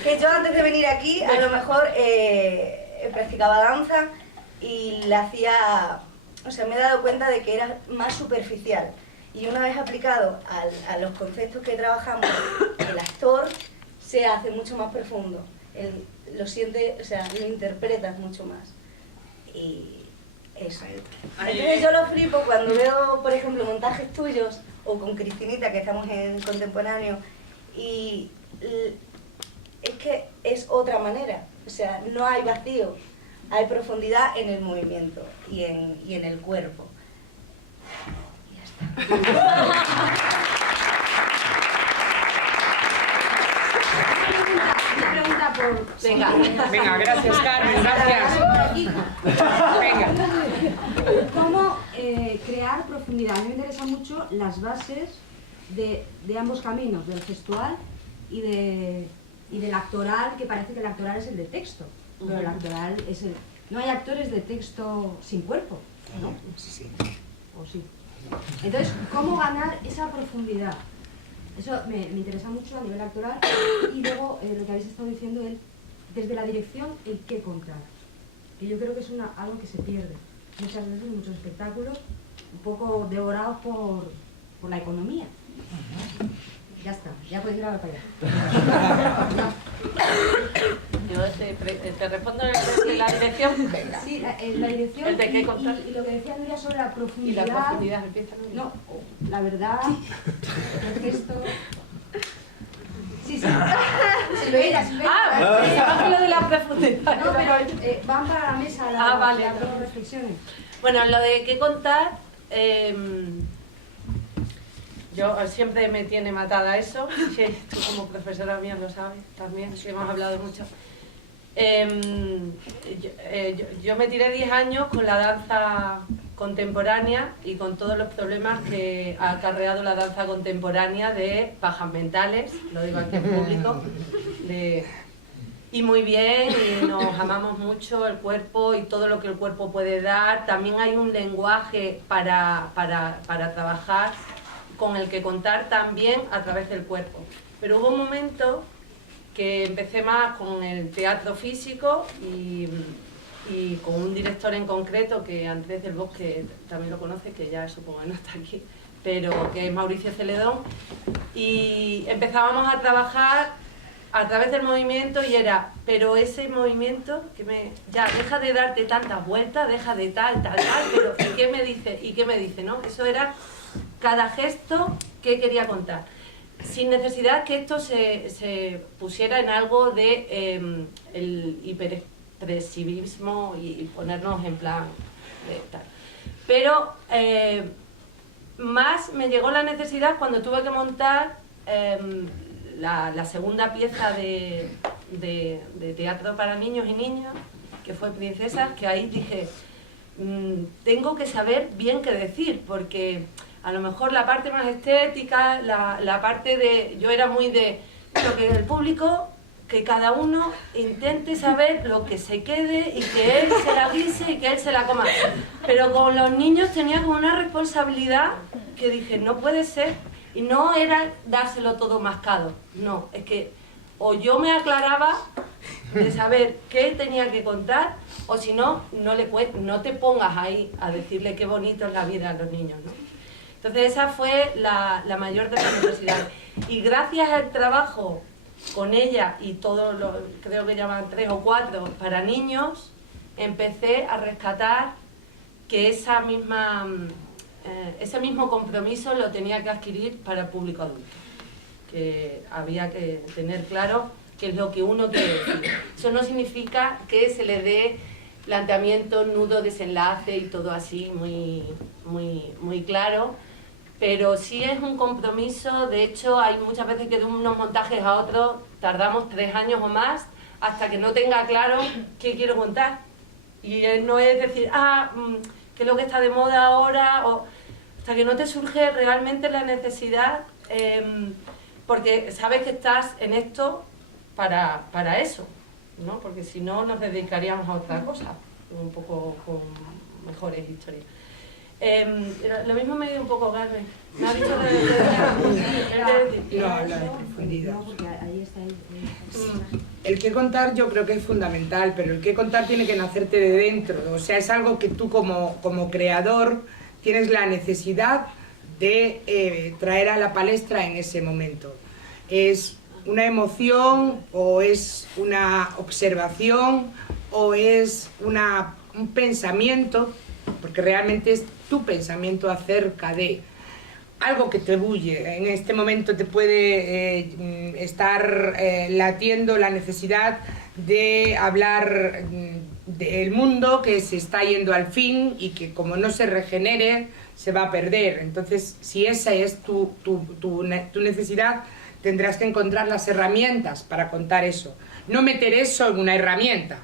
que yo antes de venir aquí a lo mejor practicaba danza y la hacía, o sea, me he dado cuenta de que era más superficial. Y una vez aplicado a los conceptos que trabajamos, el actor se hace mucho más profundo. Lo siente, o sea, lo interpretas mucho más. Y eso. Entonces yo lo flipo cuando veo, por ejemplo, montajes tuyos o con Cristinita, que estamos en contemporáneo, y es que es otra manera. O sea, no hay vacío, hay profundidad en el movimiento y en el cuerpo. Una pregunta por... Venga, gracias, Carmen, gracias. Venga. ¿Cómo crear profundidad? A mí me interesan mucho las bases de ambos caminos, del gestual y del actoral, que parece que el actoral es el de texto, pero el actoral es el... No hay actores de texto sin cuerpo, ¿no? Sí. ¿O sí? Entonces, ¿cómo ganar esa profundidad? Eso me interesa mucho a nivel actoral. Y luego, lo que habéis estado diciendo, desde la dirección, el qué contar. Que yo creo que es algo que se pierde muchas veces en muchos espectáculos, un poco devorados por la economía. Ya está, ya podéis ir a ver para allá. Yo te respondo de la dirección. Venga. Sí, la dirección ¿El de qué contar? y lo que decía Nuria sobre la Y profundidad. la profundidad empieza. No, la verdad, el gesto... Sí. Silveira. Ah, lo de la profundidad. No, pero van para la mesa vale. las dos reflexiones. Bueno, lo de qué contar, yo siempre me tiene matada eso, que tú como profesora mía lo sabes también, que hemos hablado mucho. Yo me tiré 10 años con la danza contemporánea y con todos los problemas que ha acarreado la danza contemporánea de pajas mentales, lo digo aquí en público, y muy bien, y nos amamos mucho el cuerpo y todo lo que el cuerpo puede dar. También hay un lenguaje para trabajar con el que contar también a través del cuerpo. Pero hubo un momento que empecé más con el teatro físico y con un director en concreto, que Andrés del Bosque también lo conoce, que ya supongo que no está aquí, pero que es Mauricio Celedón, y empezábamos a trabajar a través del movimiento y era, pero ese movimiento, ya deja de darte tantas vueltas, deja de tal, pero ¿y qué me dice? ¿Y qué me dice? ¿No? Eso era cada gesto que quería contar, sin necesidad que esto se pusiera en algo de el hiperexpresivismo y ponernos en plan de tal. Pero más me llegó la necesidad cuando tuve que montar la segunda pieza de teatro para niños y niñas, que fue Princesas, que ahí dije, tengo que saber bien qué decir, porque a lo mejor la parte más estética, la parte de... Yo era muy de lo que el público, que cada uno intente saber lo que se quede y que él se la guise y que él se la coma. Pero con los niños tenía como una responsabilidad que dije, no puede ser. Y no era dárselo todo mascado, no, es que o yo me aclaraba de saber qué tenía que contar, o si no, no te pongas ahí a decirle qué bonito es la vida a los niños, ¿no? Entonces esa fue la mayor de las necesidades. Y gracias al trabajo con ella y todos los, creo que llaman 3 o 4 para niños, empecé a rescatar que ese mismo compromiso lo tenía que adquirir para el público adulto, que había que tener claro qué es lo que uno quiere decir. Eso no significa que se le dé planteamiento, nudo, desenlace y todo así muy claro, pero sí es un compromiso. De hecho, hay muchas veces que de unos montajes a otros tardamos 3 años o más hasta que no tenga claro qué quiero contar. Y no es decir, qué es lo que está de moda ahora, o hasta que no te surge realmente la necesidad, porque sabes que estás en esto para eso, ¿no? Porque si no nos dedicaríamos a otra cosa, un poco con mejores historias. Lo mismo me dio un poco Carmen. Me ha dicho No habla de profundidad. No, porque ahí está El qué contar yo creo que es fundamental, pero el qué contar tiene que nacerte de dentro. O sea, es algo que tú como creador tienes la necesidad de traer a la palestra en ese momento. Es una emoción, o es una observación, o es un pensamiento, porque realmente es tu pensamiento acerca de algo que te bulle. En este momento te puede estar latiendo la necesidad de hablar del mundo que se está yendo al fin y que como no se regenere se va a perder. Entonces, si esa es tu necesidad, tendrás que encontrar las herramientas para contar eso. No meter eso en una herramienta,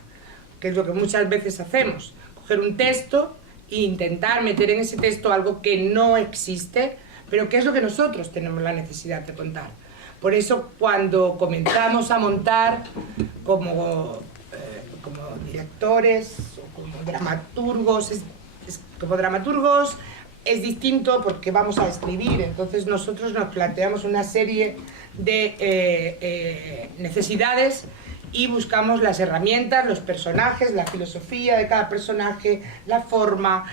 que es lo que muchas veces hacemos. Coger un texto e intentar meter en ese texto algo que no existe, pero que es lo que nosotros tenemos la necesidad de contar. Por eso, cuando comenzamos a montar como directores o como dramaturgos, es distinto porque vamos a escribir. Entonces nosotros nos planteamos una serie de necesidades y buscamos las herramientas, los personajes, la filosofía de cada personaje, la forma,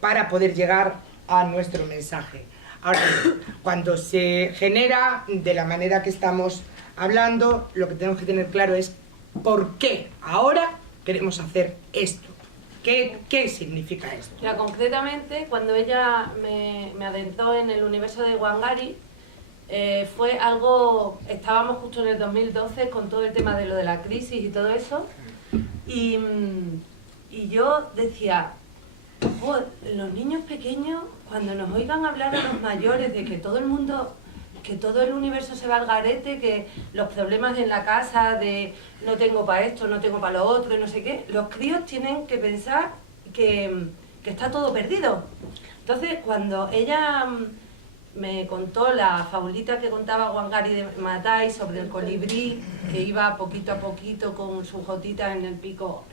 para poder llegar a nuestro mensaje. Ahora, cuando se genera de la manera que estamos hablando, lo que tenemos que tener claro es por qué ahora queremos hacer esto. ¿Qué significa esto? Mira, concretamente, cuando ella me adentró en el universo de Wangari, fue algo, estábamos justo en el 2012 con todo el tema de lo de la crisis y todo eso, y yo decía, los niños pequeños, cuando nos oigan hablar a los mayores de que todo el mundo, que todo el universo se va al garete, que los problemas en la casa de no tengo para esto, no tengo para lo otro y no sé qué, los críos tienen que pensar que está todo perdido. Entonces, cuando ella me contó la fabulita que contaba Wangari de Maathai sobre el colibrí que iba poquito a poquito con su jotita en el pico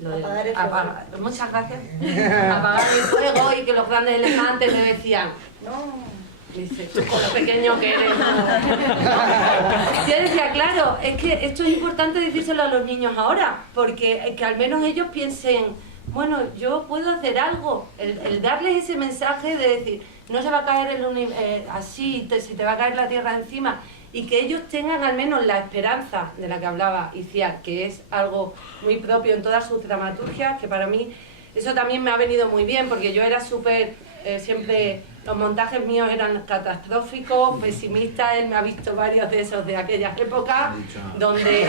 lo de Apagar el fuego. muchas gracias. Apagar el fuego, y que los grandes elefantes me decían, No. dice, tú con lo pequeño que eres. Yo decía, claro, es que esto es importante decírselo a los niños ahora, porque que al menos ellos piensen, bueno, yo puedo hacer algo. El darles ese mensaje de decir, no se va a caer así, se te va a caer la tierra encima, y que ellos tengan al menos la esperanza de la que hablaba Iciar, que es algo muy propio en todas sus dramaturgias, que para mí eso también me ha venido muy bien, porque yo era súper, siempre, los montajes míos eran catastróficos, pesimistas. Él me ha visto varios de esos de aquellas épocas, donde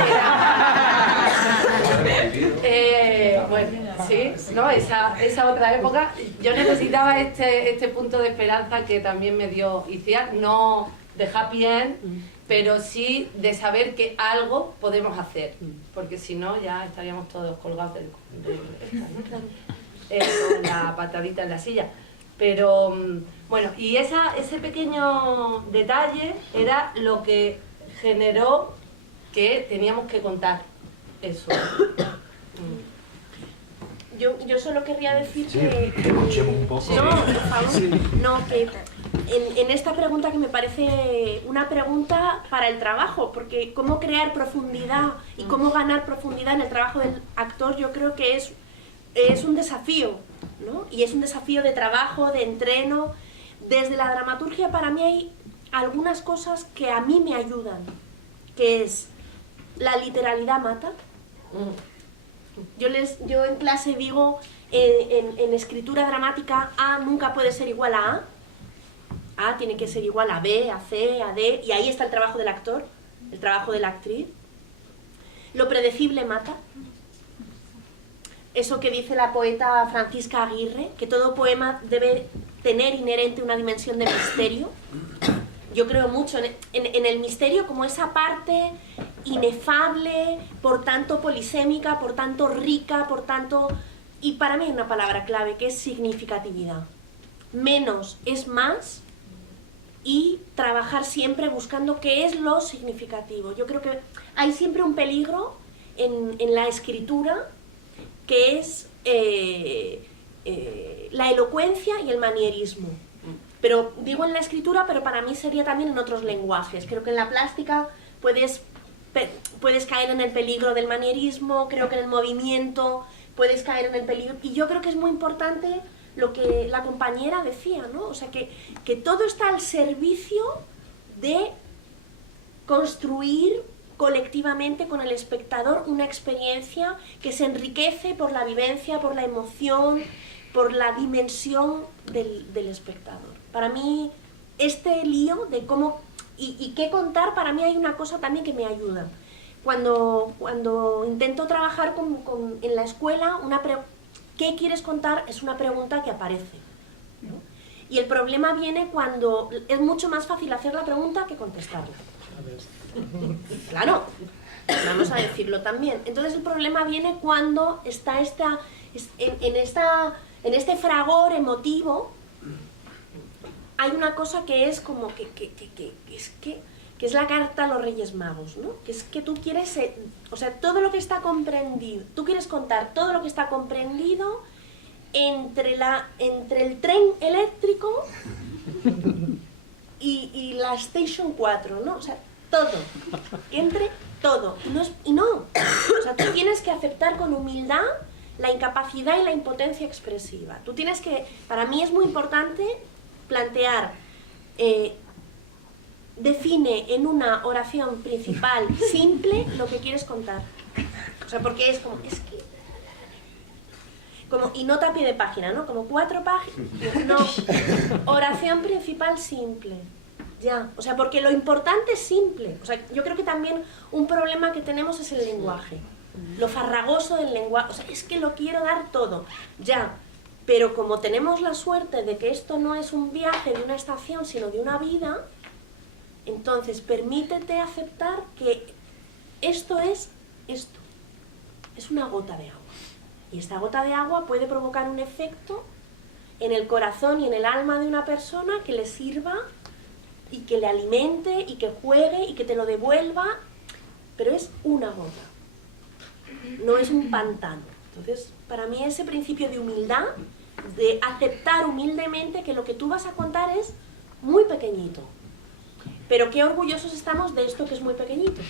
era... bueno, sí, ¿no? Esa otra época, yo necesitaba este punto de esperanza que también me dio Iciar, no de happy end, pero sí de saber que algo podemos hacer, porque si no ya estaríamos todos colgados con la patadita en la silla. Pero bueno, y ese pequeño detalle era lo que generó que teníamos que contar eso. Yo solo querría decir que escuchemos un poco. no, por favor, no, que en esta pregunta, que me parece una pregunta para el trabajo, porque cómo crear profundidad y cómo ganar profundidad en el trabajo del actor, yo creo que es un desafío, ¿no? Y es un desafío de trabajo, de entreno. Desde la dramaturgia, para mí hay algunas cosas que a mí me ayudan, que es la literalidad mata. Yo en clase digo, en escritura dramática, A nunca puede ser igual a A. A tiene que ser igual a B, a C, a D, y ahí está el trabajo del actor, el trabajo de la actriz. Lo predecible mata. Eso que dice la poeta Francisca Aguirre, que todo poema debe tener inherente una dimensión de misterio. Yo creo mucho en el misterio como esa parte inefable, por tanto polisémica, por tanto rica, por tanto... Y para mí hay una palabra clave, que es significatividad. Menos es más, y trabajar siempre buscando qué es lo significativo. Yo creo que hay siempre un peligro en la escritura, que es la elocuencia y el manierismo. Pero digo en la escritura, pero para mí sería también en otros lenguajes. Creo que en la plástica puedes caer en el peligro del manierismo, creo que en el movimiento puedes caer en el peligro. Y yo creo que es muy importante lo que la compañera decía, ¿no? O sea, que todo está al servicio de construir colectivamente con el espectador una experiencia que se enriquece por la vivencia, por la emoción, por la dimensión del espectador. Para mí, este lío de cómo y qué contar, para mí hay una cosa también que me ayuda. Cuando intento trabajar en la escuela, ¿qué quieres contar? Es una pregunta que aparece, ¿no? Y el problema viene cuando es mucho más fácil hacer la pregunta que contestarla. Claro, vamos a decirlo también. Entonces el problema viene cuando está en este fragor emotivo. Hay una cosa que es como que es la carta a los Reyes Magos, ¿no? Que es que tú quieres, o sea, todo lo que está comprendido, tú quieres contar todo lo que está comprendido entre el tren eléctrico y la Station 4, ¿no? O sea, todo, entre todo. Y no, o sea, tú tienes que aceptar con humildad la incapacidad y la impotencia expresiva. Tú tienes que, para mí es muy importante plantear, define en una oración principal simple lo que quieres contar. O sea, porque es y nota a pie de página, ¿no? Como 4 páginas. No, oración principal simple. Ya, o sea, porque lo importante es simple. O sea, yo creo que también un problema que tenemos es el lenguaje. Lo farragoso del lenguaje. O sea, es que lo quiero dar todo. Ya, pero como tenemos la suerte de que esto no es un viaje de una estación, sino de una vida, entonces permítete aceptar que esto es esto. Es una gota de agua. Y esta gota de agua puede provocar un efecto en el corazón y en el alma de una persona que le sirva y que le alimente y que juegue y que te lo devuelva, pero es una gota, no es un pantano. Entonces, para mí ese principio de humildad, de aceptar humildemente que lo que tú vas a contar es muy pequeñito. Pero qué orgullosos estamos de esto que es muy pequeñito.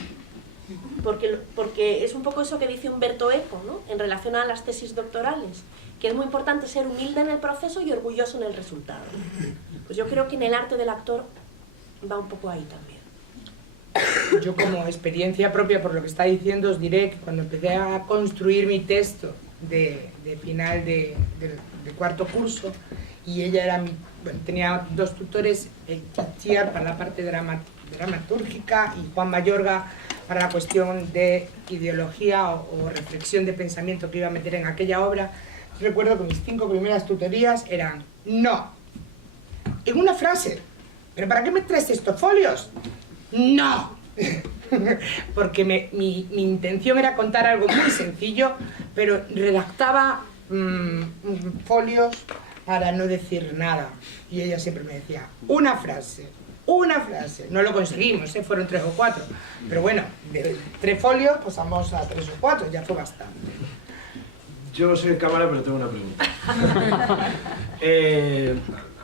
Porque es un poco eso que dice Umberto Eco, ¿no? En relación a las tesis doctorales, que es muy importante ser humilde en el proceso y orgulloso en el resultado. Pues yo creo que en el arte del actor va un poco ahí también. Yo, como experiencia propia, por lo que está diciendo, os diré que cuando empecé a construir mi texto de final de cuarto curso, y ella era bueno, tenía dos tutores, Itziar para la parte dramatúrgica y Juan Mayorga para la cuestión de ideología o reflexión de pensamiento que iba a meter en aquella obra. Recuerdo que mis 5 primeras tutorías eran: no, en una frase, ¿pero para qué me traes estos folios? ¡No! Porque mi intención era contar algo muy sencillo, pero redactaba folios para no decir nada. Y ella siempre me decía, una frase. No lo conseguimos, fueron 3 o 4. Pero bueno, de 3 folios pasamos a 3 o 4, ya fue bastante. Yo soy de cámara, pero tengo una pregunta.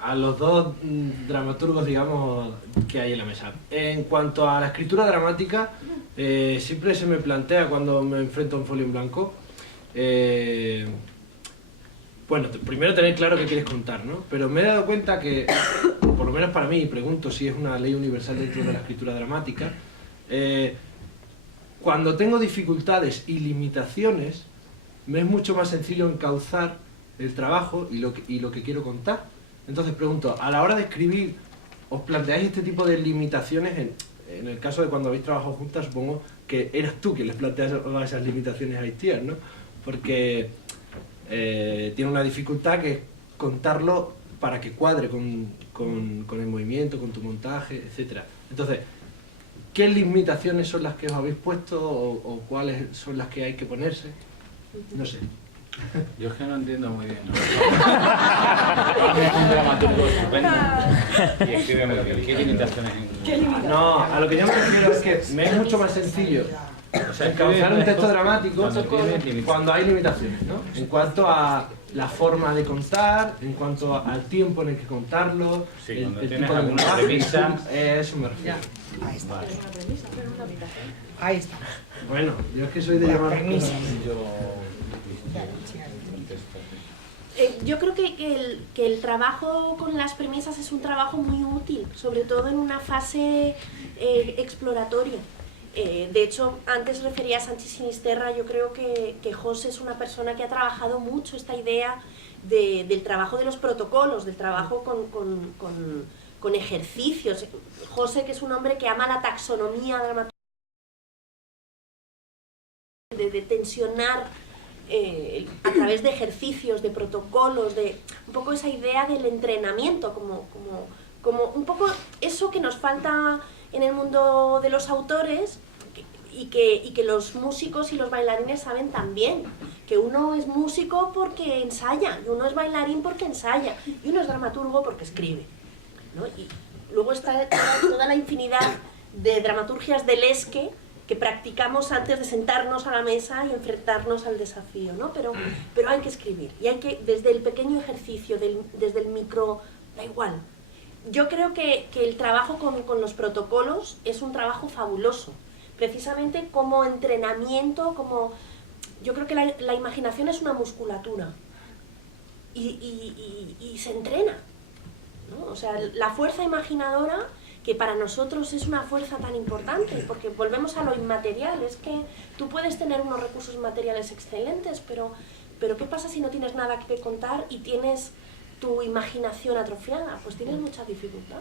A los dos dramaturgos, digamos, que hay en la mesa. En cuanto a la escritura dramática, siempre se me plantea cuando me enfrento a un folio en blanco, bueno, primero tener claro qué quieres contar, ¿no? Pero me he dado cuenta que, por lo menos para mí, y pregunto si es una ley universal dentro de la escritura dramática, cuando tengo dificultades y limitaciones, me es mucho más sencillo encauzar el trabajo y lo que quiero contar. Entonces pregunto, a la hora de escribir, ¿os planteáis este tipo de limitaciones? En el caso de cuando habéis trabajado juntas, supongo que eras tú quien les planteas esas limitaciones a Itziar, ¿no? Porque tiene una dificultad que es contarlo para que cuadre con el movimiento, con tu montaje, etc. Entonces, ¿qué limitaciones son las que os habéis puesto o cuáles son las que hay que ponerse? No sé. Yo es que no entiendo muy bien, ¿no? Es un dramaturgo estupendo y escribe muy bien. ¿Qué limitaciones? No, a lo que yo me refiero es que me es mucho más sencillo encauzar un texto dramático cuando hay limitaciones, ¿no? En cuanto a la forma de contar, en cuanto al tiempo en el que contarlo, sí, el tienes tipo de alguna lenguaje, premisa. eso me refiero. Ahí está. Vale. Ahí está. Bueno, yo es que soy de llamar Premisa. Yo creo que el trabajo con las premisas es un trabajo muy útil, sobre todo en una fase exploratoria. De hecho, antes refería a Sanchi Sinisterra. Yo creo que José es una persona que ha trabajado mucho esta idea del trabajo de los protocolos, del trabajo con ejercicios. José, que es un hombre que ama la taxonomía dramatúrgica, de tensionar a través de ejercicios, de protocolos, de un poco esa idea del entrenamiento, como un poco eso que nos falta en el mundo de los autores y que los músicos y los bailarines saben también, que uno es músico porque ensaya, y uno es bailarín porque ensaya, y uno es dramaturgo porque escribe, ¿no? Y luego está toda la infinidad de dramaturgias del esque que practicamos antes de sentarnos a la mesa y enfrentarnos al desafío, ¿no? Pero hay que escribir, y hay que, desde el pequeño ejercicio, desde el micro, da igual. Yo creo que el trabajo con los protocolos es un trabajo fabuloso, precisamente como entrenamiento, yo creo que la imaginación es una musculatura, y se entrena, ¿no? O sea, la fuerza imaginadora, que para nosotros es una fuerza tan importante, porque volvemos a lo inmaterial. Es que tú puedes tener unos recursos materiales excelentes, pero ¿qué pasa si no tienes nada que contar y tienes tu imaginación atrofiada? Pues tienes mucha dificultad.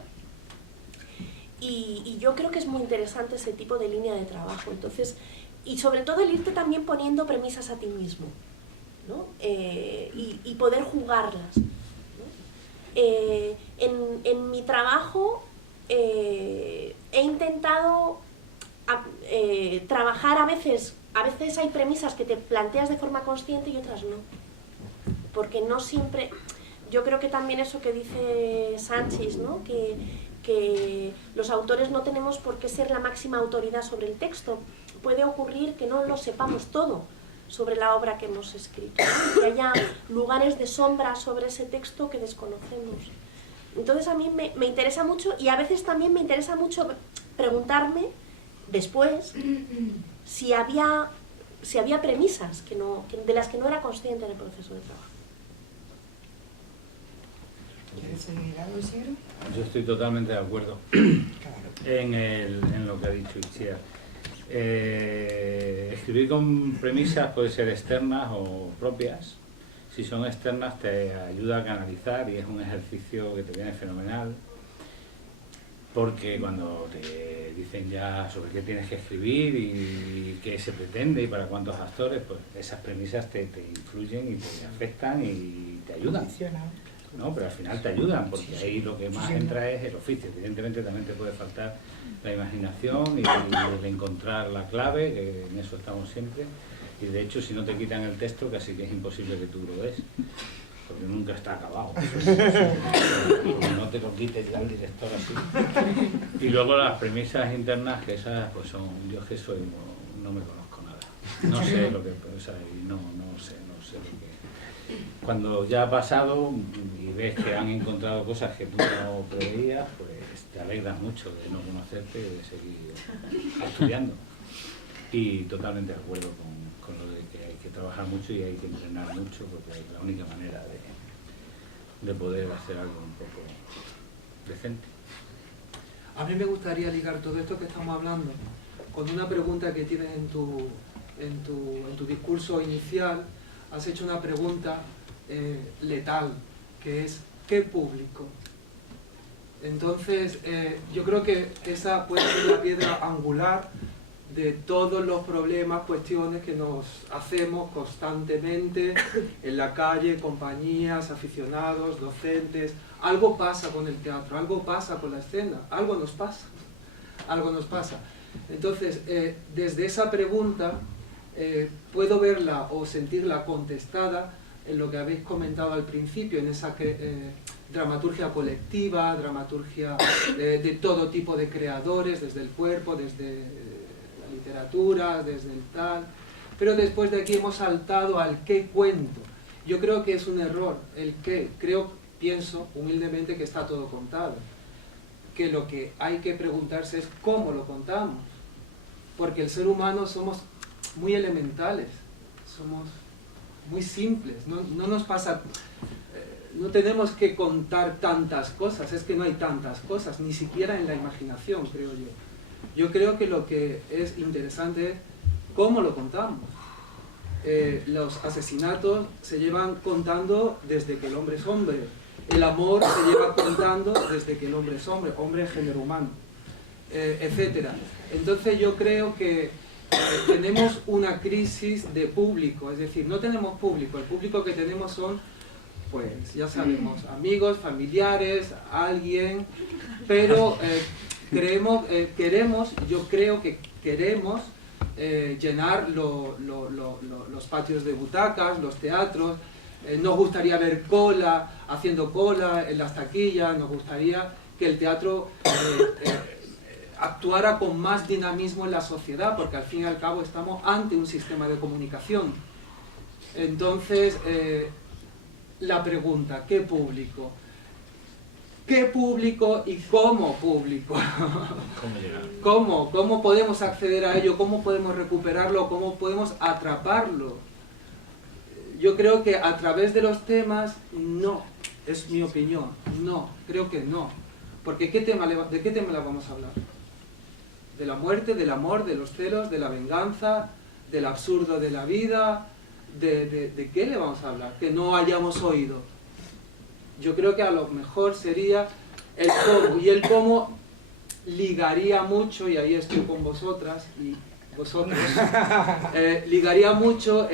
Y yo creo que es muy interesante ese tipo de línea de trabajo. Entonces, y sobre todo el irte también poniendo premisas a ti mismo, ¿no? Y poder jugarlas, ¿no? En mi trabajo he intentado trabajar a veces hay premisas que te planteas de forma consciente y otras no, porque no siempre. Yo creo que también eso que dice Sánchez, ¿no? Que los autores no tenemos por qué ser la máxima autoridad sobre el texto. Puede ocurrir que no lo sepamos todo sobre la obra que hemos escrito, ¿no? Que haya lugares de sombra sobre ese texto que desconocemos. Entonces a mí me interesa mucho, y a veces también me interesa mucho preguntarme después si había premisas de las que no era consciente en el proceso de trabajo. ¿Quieres seguir algo, Isidro? Yo estoy totalmente de acuerdo en lo que ha dicho Itziar. Escribir con premisas puede ser externas o propias. Si son externas te ayuda a canalizar y es un ejercicio que te viene fenomenal, porque cuando te dicen ya sobre qué tienes que escribir y qué se pretende y para cuántos actores, pues esas premisas te influyen y te afectan y te ayudan. No, pero al final te ayudan, porque ahí lo que más entra es el oficio. Evidentemente también te puede faltar la imaginación y el encontrar la clave, que en eso estamos siempre. Y de hecho, si no te quitan el texto, casi que es imposible que tú lo des, porque nunca está acabado. Como no te lo quites ya el director así. Y luego las premisas internas, que esas pues son, yo es que soy, no me conozco nada. No sé lo que, o sea, y no sé lo que... Cuando ya ha pasado y ves que han encontrado cosas que tú no preveías, pues te alegras mucho de no conocerte y de seguir estudiando. Y totalmente de acuerdo con lo de que hay que trabajar mucho y hay que entrenar mucho, porque es la única manera de poder hacer algo un poco decente. A mí me gustaría ligar todo esto que estamos hablando con una pregunta que tienes en tu discurso inicial. Has hecho una pregunta letal, que es ¿qué público? Entonces, yo creo que esa puede ser la piedra angular de todos los problemas, cuestiones que nos hacemos constantemente en la calle, compañías, aficionados, docentes. Algo pasa con el teatro, algo pasa con la escena, algo nos pasa, algo nos pasa. Entonces, desde esa pregunta, puedo verla o sentirla contestada en lo que habéis comentado al principio, en esa dramaturgia colectiva, dramaturgia de todo tipo de creadores, desde el cuerpo, desde la literatura, desde el tal. Pero después de aquí hemos saltado al qué cuento. Yo creo que es un error el qué. Pienso humildemente que está todo contado. Que lo que hay que preguntarse es cómo lo contamos. Porque el ser humano somos muy elementales, somos muy simples, no nos pasa, no tenemos que contar tantas cosas, es que no hay tantas cosas, ni siquiera en la imaginación, creo yo. Yo creo que lo que es interesante es cómo lo contamos. Los asesinatos se llevan contando desde que el hombre es hombre, el amor se lleva contando desde que el hombre es hombre, hombre género humano, etc. Entonces yo creo que tenemos una crisis de público, es decir, no tenemos público, el público que tenemos son, pues ya sabemos, amigos, familiares, alguien, pero yo creo que queremos llenar los patios de butacas, los teatros, nos gustaría ver haciendo cola en las taquillas, nos gustaría que el teatro actuara con más dinamismo en la sociedad, porque al fin y al cabo estamos ante un sistema de comunicación. Entonces, la pregunta, ¿qué público? ¿Qué público y cómo público? ¿Cómo podemos acceder a ello? ¿Cómo podemos recuperarlo? ¿Cómo podemos atraparlo? Yo creo que a través de los temas, no, es mi opinión, no, creo que no. Porque ¿de qué tema le vamos a hablar? De la muerte, del amor, de los celos, de la venganza, del absurdo de la vida, ¿de qué le vamos a hablar? Que no hayamos oído. Yo creo que a lo mejor sería el cómo, y el cómo ligaría mucho, y ahí estoy con vosotras y vosotros, ligaría mucho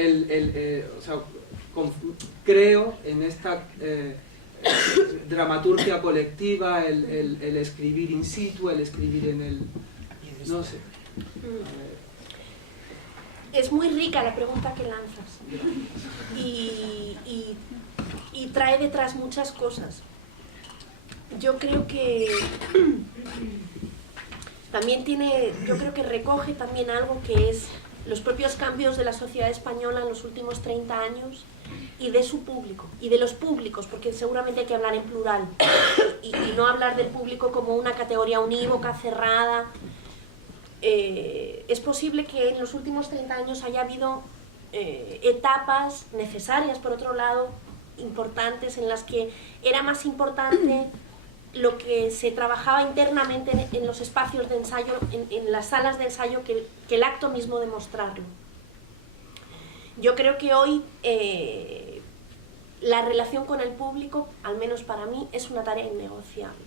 creo en esta dramaturgia colectiva, el escribir in situ, el escribir en el... no sé. Es muy rica la pregunta que lanzas y trae detrás muchas cosas. Yo creo que también yo creo que recoge también algo que es los propios cambios de la sociedad española en los últimos 30 años y de su público, y de los públicos, porque seguramente hay que hablar en plural, y no hablar del público como una categoría unívoca, cerrada. Es posible que en los últimos 30 años haya habido etapas necesarias, por otro lado, importantes, en las que era más importante lo que se trabajaba internamente en los espacios de ensayo, en las salas de ensayo, que el acto mismo de mostrarlo. Yo creo que hoy la relación con el público, al menos para mí, es una tarea innegociable.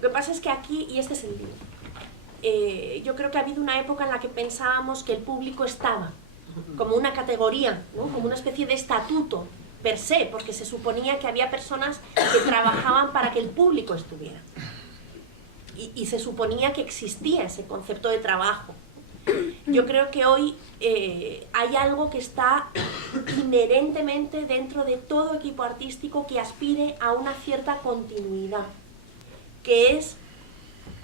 Lo que pasa es que aquí, y este es el lío, yo creo que ha habido una época en la que pensábamos que el público estaba como una categoría, ¿no? Como una especie de estatuto per se, porque se suponía que había personas que trabajaban para que el público estuviera. Y se suponía que existía ese concepto de trabajo. Yo creo que hoy hay algo que está inherentemente dentro de todo equipo artístico que aspire a una cierta continuidad, que es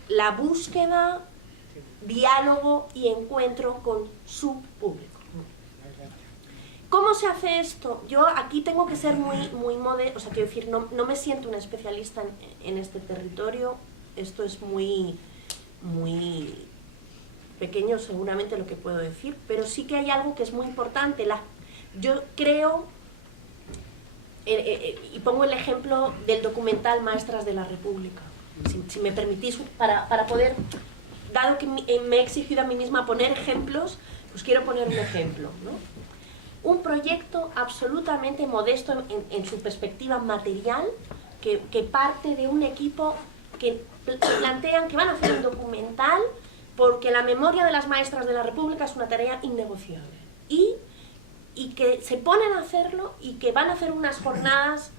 la búsqueda, diálogo y encuentro con su público. ¿Cómo se hace esto? Yo aquí tengo que ser muy modesto, o sea, quiero decir, no me siento una especialista en este territorio. Esto es muy pequeño seguramente lo que puedo decir, pero sí que hay algo que es muy importante. Yo creo, y pongo el ejemplo del documental Maestras de la República, si me permitís, para poder, dado que me he exigido a mí misma poner ejemplos, pues quiero poner un ejemplo, ¿no? Un proyecto absolutamente modesto en su perspectiva material, que parte de un equipo que plantean que van a hacer un documental porque la memoria de las Maestras de la República es una tarea innegociable. Y que se ponen a hacerlo y que van a hacer unas jornadas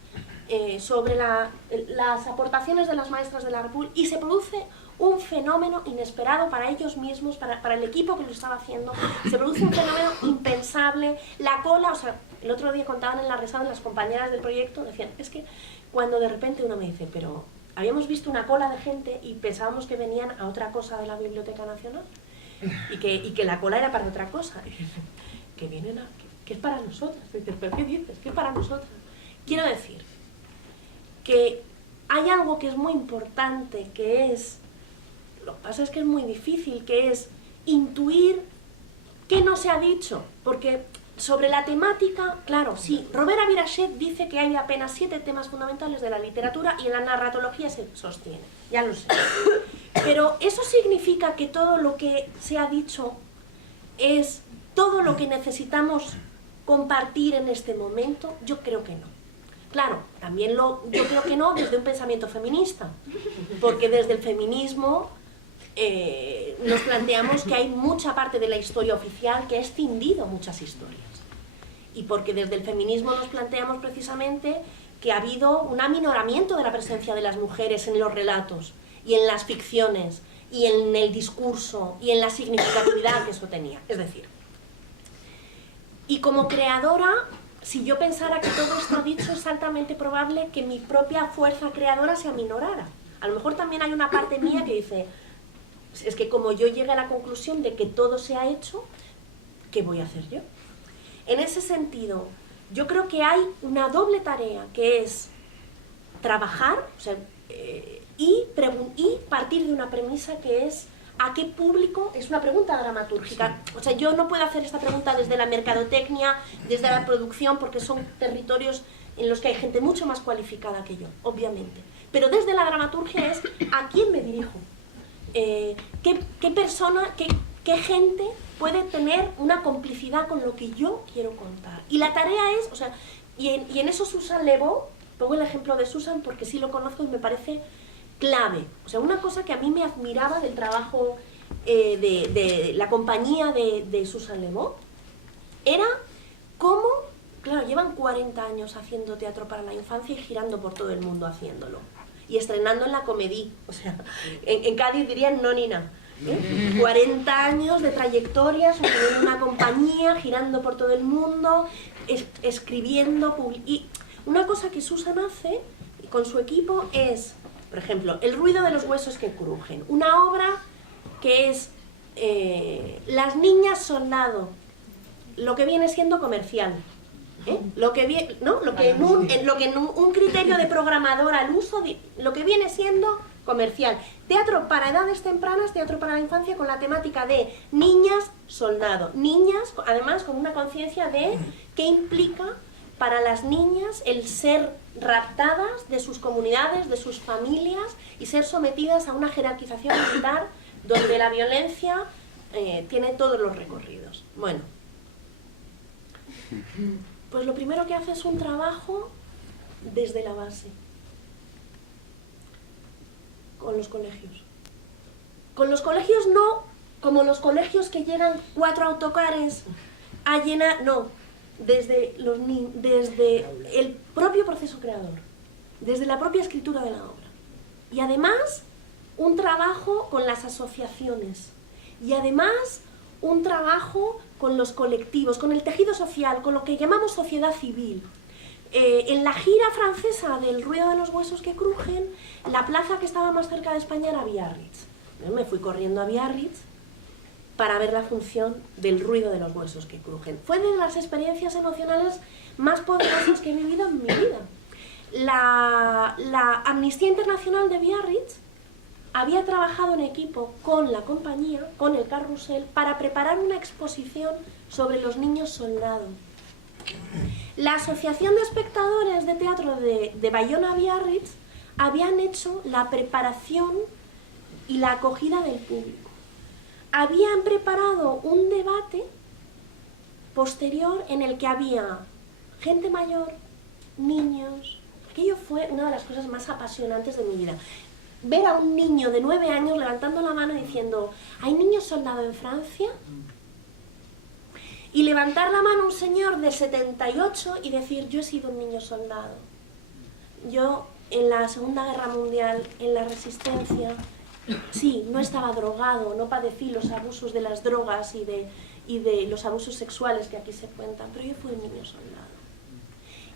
sobre las aportaciones de las Maestras de la República, y se produce un fenómeno inesperado para ellos mismos, para el equipo que lo estaba haciendo. Se produce un fenómeno impensable. La cola, o sea, el otro día contaban en la Resado las compañeras del proyecto, decían, es que cuando de repente uno me dice, pero habíamos visto una cola de gente y pensábamos que venían a otra cosa de la Biblioteca Nacional y que la cola era para otra cosa, que vienen que es para nosotras. Dices, ¿pero qué dices? ¿Qué es para nosotras? Quiero decir que hay algo que es muy importante, que es, lo que pasa es que es muy difícil, que es intuir qué no se ha dicho, porque sobre la temática, claro, sí, Robert Abirachet dice que hay apenas 7 temas fundamentales de la literatura y en la narratología se sostiene, ya lo sé. Pero ¿eso significa que todo lo que se ha dicho es todo lo que necesitamos compartir en este momento? Yo creo que no. Claro, también yo creo que no desde un pensamiento feminista, porque desde el feminismo nos planteamos que hay mucha parte de la historia oficial que ha escindido muchas historias. Y porque desde el feminismo nos planteamos precisamente que ha habido un aminoramiento de la presencia de las mujeres en los relatos, y en las ficciones, y en el discurso, y en la significatividad que eso tenía. Es decir, y como creadora, si yo pensara que todo está dicho, es altamente probable que mi propia fuerza creadora se aminorara. A lo mejor también hay una parte mía que dice, es que como yo llegué a la conclusión de que todo se ha hecho, ¿qué voy a hacer yo? En ese sentido, yo creo que hay una doble tarea, que es trabajar, o sea, y partir de una premisa que es ¿a qué público? Es una pregunta dramatúrgica. O sea, yo no puedo hacer esta pregunta desde la mercadotecnia, desde la producción, porque son territorios en los que hay gente mucho más cualificada que yo, obviamente. Pero desde la dramaturgia es ¿a quién me dirijo? ¿Qué persona, qué gente puede tener una complicidad con lo que yo quiero contar? Y la tarea es, o sea, y en eso Susan Le Beau, pongo el ejemplo de Susan porque sí lo conozco y me parece clave. O sea, una cosa que a mí me admiraba del trabajo de la compañía de Susan Le Beau era cómo, claro, llevan 40 años haciendo teatro para la infancia y girando por todo el mundo haciéndolo. Y estrenando en la Comédie, o sea, en Cádiz dirían no ni nada. 40 años de trayectoria, sosteniendo una compañía, girando por todo el mundo, escribiendo, y una cosa que Susan hace con su equipo es, por ejemplo, El ruido de los huesos que crujen, una obra que es las niñas soldado, lo que viene siendo comercial. Lo que, ¿no? Lo que en un criterio de programador al uso, lo que viene siendo comercial. Teatro para edades tempranas, teatro para la infancia, con la temática de niñas soldado. Niñas, además, con una conciencia de qué implica para las niñas el ser raptadas de sus comunidades, de sus familias, y ser sometidas a una jerarquización militar donde la violencia tiene todos los recorridos. Bueno, pues lo primero que hace es un trabajo desde la base, con los colegios. Con los colegios no como los colegios que llegan 4 autocares a llenar, no, desde el propio proceso creador, desde la propia escritura de la obra. Y además, un trabajo con las asociaciones. Y además, un trabajo con los colectivos, con el tejido social, con lo que llamamos sociedad civil. En la gira francesa del ruido de los huesos que crujen, la plaza que estaba más cerca de España era Biarritz. Me fui corriendo a Biarritz para ver la función del ruido de los huesos que crujen. Fue de las experiencias emocionales más poderosas que he vivido en mi vida. La Amnistía Internacional de Biarritz había trabajado en equipo con la compañía, con el Carrusel, para preparar una exposición sobre los niños soldado. La Asociación de Espectadores de Teatro de Bayona-Biarritz habían hecho la preparación y la acogida del público. Habían preparado un debate posterior en el que había gente mayor, niños. Aquello fue una de las cosas más apasionantes de mi vida. Ver a un niño de 9 años levantando la mano y diciendo ¿hay niños soldado en Francia? Y levantar la mano un señor de 78 y decir yo he sido un niño soldado. Yo en la Segunda Guerra Mundial, en la Resistencia, sí, no estaba drogado, no padecí los abusos de las drogas y de los abusos sexuales que aquí se cuentan, pero yo fui un niño soldado.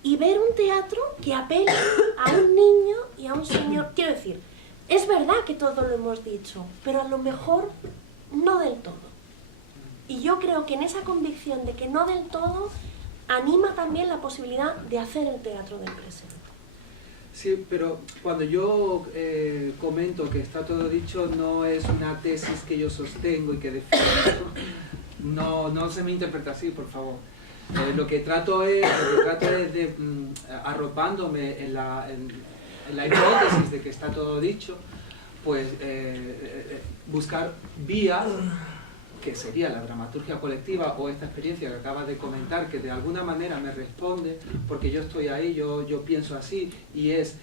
Y ver un teatro que apela a un niño y a un señor, quiero decir, es verdad que todo lo hemos dicho, pero a lo mejor no del todo. Y yo creo que en esa convicción de que no del todo, anima también la posibilidad de hacer el teatro del presente. Sí, pero cuando yo comento que está todo dicho, no es una tesis que yo sostengo y que defiendo. No se me interpreta así, por favor. Lo que trato es de, arropándome en la hipótesis de que está todo dicho, pues buscar vías, que sería la dramaturgia colectiva o esta experiencia que acabas de comentar, que de alguna manera me responde, porque yo estoy ahí, yo pienso así, y es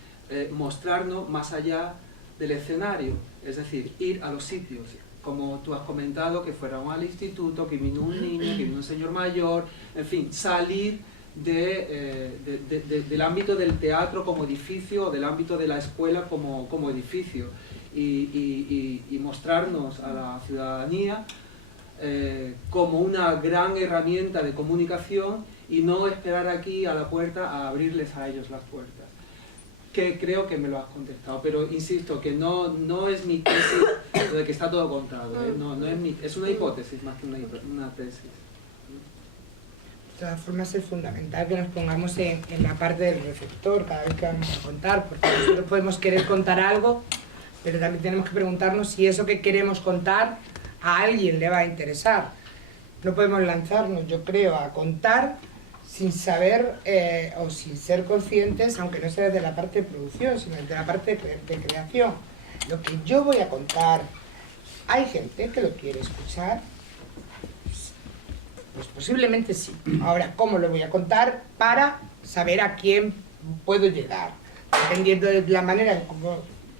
mostrarnos más allá del escenario, es decir, ir a los sitios, como tú has comentado, que fuéramos al instituto, que vino un niño, que vino un señor mayor, en fin, salir del ámbito del teatro como edificio, o del ámbito de la escuela como edificio, y mostrarnos a la ciudadanía como una gran herramienta de comunicación y no esperar aquí a la puerta a abrirles a ellos las puertas. Que creo que me lo has contestado, pero insisto que no es mi tesis de que está todo contado, no es una hipótesis más que una tesis. De todas formas es fundamental que nos pongamos en la parte del receptor cada vez que vamos a contar, porque nosotros podemos querer contar algo, pero también tenemos que preguntarnos si eso que queremos contar a alguien le va a interesar. No podemos lanzarnos, yo creo, a contar sin saber o sin ser conscientes, aunque no sea de la parte de producción, sino de la parte de creación. Lo que yo voy a contar, ¿hay gente que lo quiere escuchar? Pues posiblemente sí. Ahora, ¿cómo lo voy a contar para saber a quién puedo llegar? Dependiendo de la manera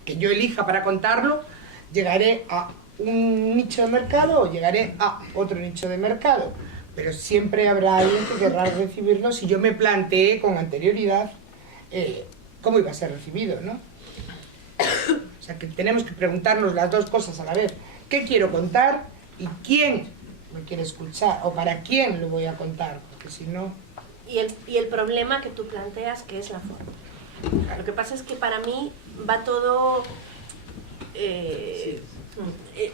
que yo elija para contarlo, llegaré a un nicho de mercado o llegaré a otro nicho de mercado. Pero siempre habrá alguien que querrá recibirlo si yo me planteé con anterioridad cómo iba a ser recibido, ¿no? O sea que tenemos que preguntarnos las dos cosas a la vez. ¿Qué quiero contar y quién me quiere escuchar? ¿O para quién lo voy a contar? Porque si no... Y el problema que tú planteas, que es la forma. Lo que pasa es que para mí va todo...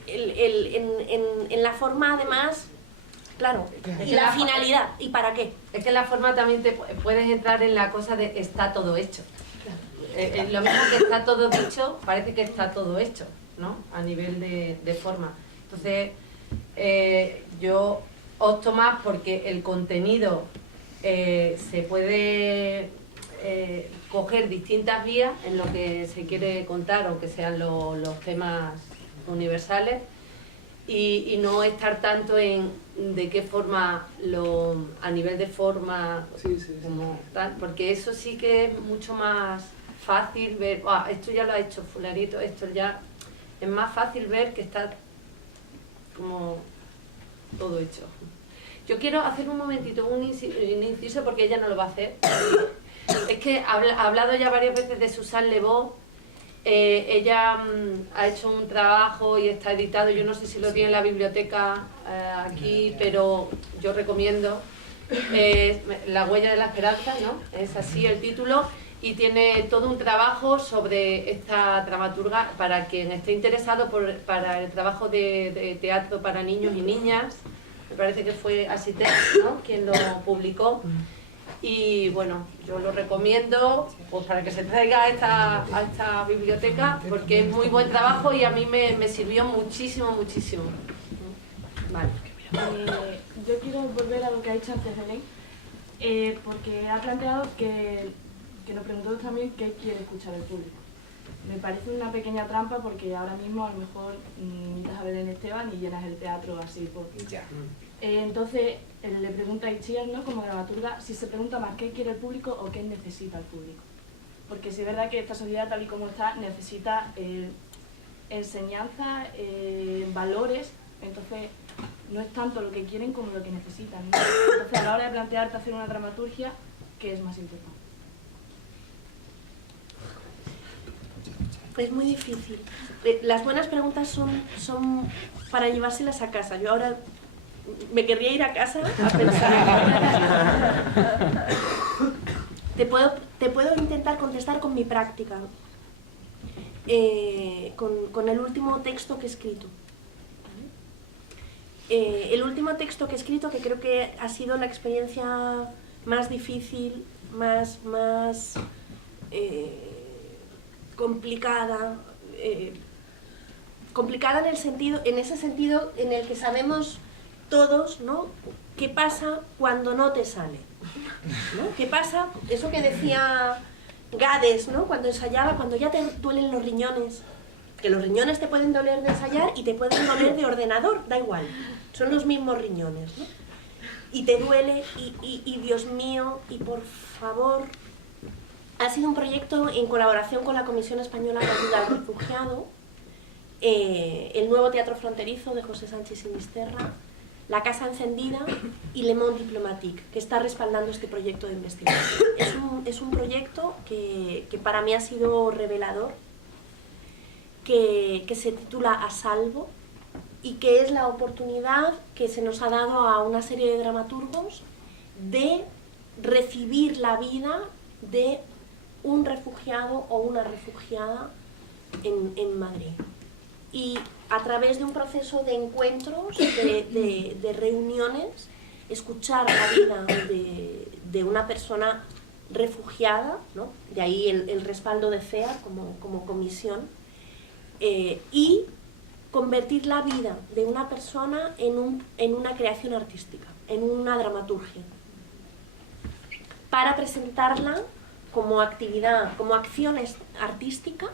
en la forma además, claro, y la finalidad, ¿y para qué? Es que en la forma también te puedes entrar en la cosa de está todo hecho. Lo mismo que está todo dicho, parece que está todo hecho, ¿no? A nivel de forma. Entonces, yo opto más porque el contenido se puede coger distintas vías en lo que se quiere contar, aunque sean los temas universales, y no estar tanto en de qué forma, a nivel de forma, como tal, porque eso sí que es mucho más fácil ver, esto ya lo ha hecho fulanito, esto ya, es más fácil ver que está como todo hecho. Yo quiero hacer un momentito un inciso porque ella no lo va a hacer. Es que ha hablado ya varias veces de Susan Le Beau. Ella ha hecho un trabajo y está editado, yo no sé si lo tiene en la biblioteca aquí, pero yo recomiendo. La huella de la esperanza, ¿no? Es así el título, y tiene todo un trabajo sobre esta dramaturga para quien esté interesado para el trabajo de teatro para niños y niñas. Me parece que fue Asiter, ¿no?, quien lo publicó. Y bueno, yo lo recomiendo pues para que se traiga a esta biblioteca, porque es muy buen trabajo y a mí me sirvió muchísimo, muchísimo. Vale. Yo quiero volver a lo que ha dicho antes Belén, porque ha planteado que nos preguntó también qué quiere escuchar el público. Me parece una pequeña trampa porque ahora mismo a lo mejor imitas a Belén Esteban y llenas el teatro así por... Entonces le pregunta a Itziar, ¿no?, como dramaturga, si se pregunta más qué quiere el público o qué necesita el público. Porque sí es verdad que esta sociedad tal y como está necesita enseñanza, valores, entonces no es tanto lo que quieren como lo que necesitan, ¿no? Entonces a la hora de plantearte hacer una dramaturgia, ¿qué es más importante? Es muy difícil. Las buenas preguntas son para llevárselas a casa. Yo ahora me querría ir a casa a pensar. Te puedo intentar contestar con mi práctica, con el último texto que he escrito. El último texto que he escrito, que creo que ha sido la experiencia más difícil, más complicada, complicada en ese sentido en el que sabemos todos, ¿no?, qué pasa cuando no te sale, ¿no? ¿Qué pasa? Eso que decía Gades, ¿no?, cuando ensayaba, cuando ya te duelen los riñones, que los riñones te pueden doler de ensayar y te pueden doler de ordenador, da igual, son los mismos riñones, ¿no? Y te duele y Dios mío, y por favor. Ha sido un proyecto en colaboración con la Comisión Española de Ayuda al Refugiado, el nuevo Teatro Fronterizo de José Sánchez Sinisterra, La Casa Encendida y Le Monde Diplomatique, que está respaldando este proyecto de investigación. Es un proyecto que para mí ha sido revelador, que se titula A Salvo, y que es la oportunidad que se nos ha dado a una serie de dramaturgos de recibir la vida de un refugiado o una refugiada en Madrid. Y a través de un proceso de encuentros, de reuniones, escuchar la vida de una persona refugiada, ¿no?, de ahí el respaldo de CEAR como comisión, y convertir la vida de una persona en una creación artística, en una dramaturgia, para presentarla como actividad, como acción artística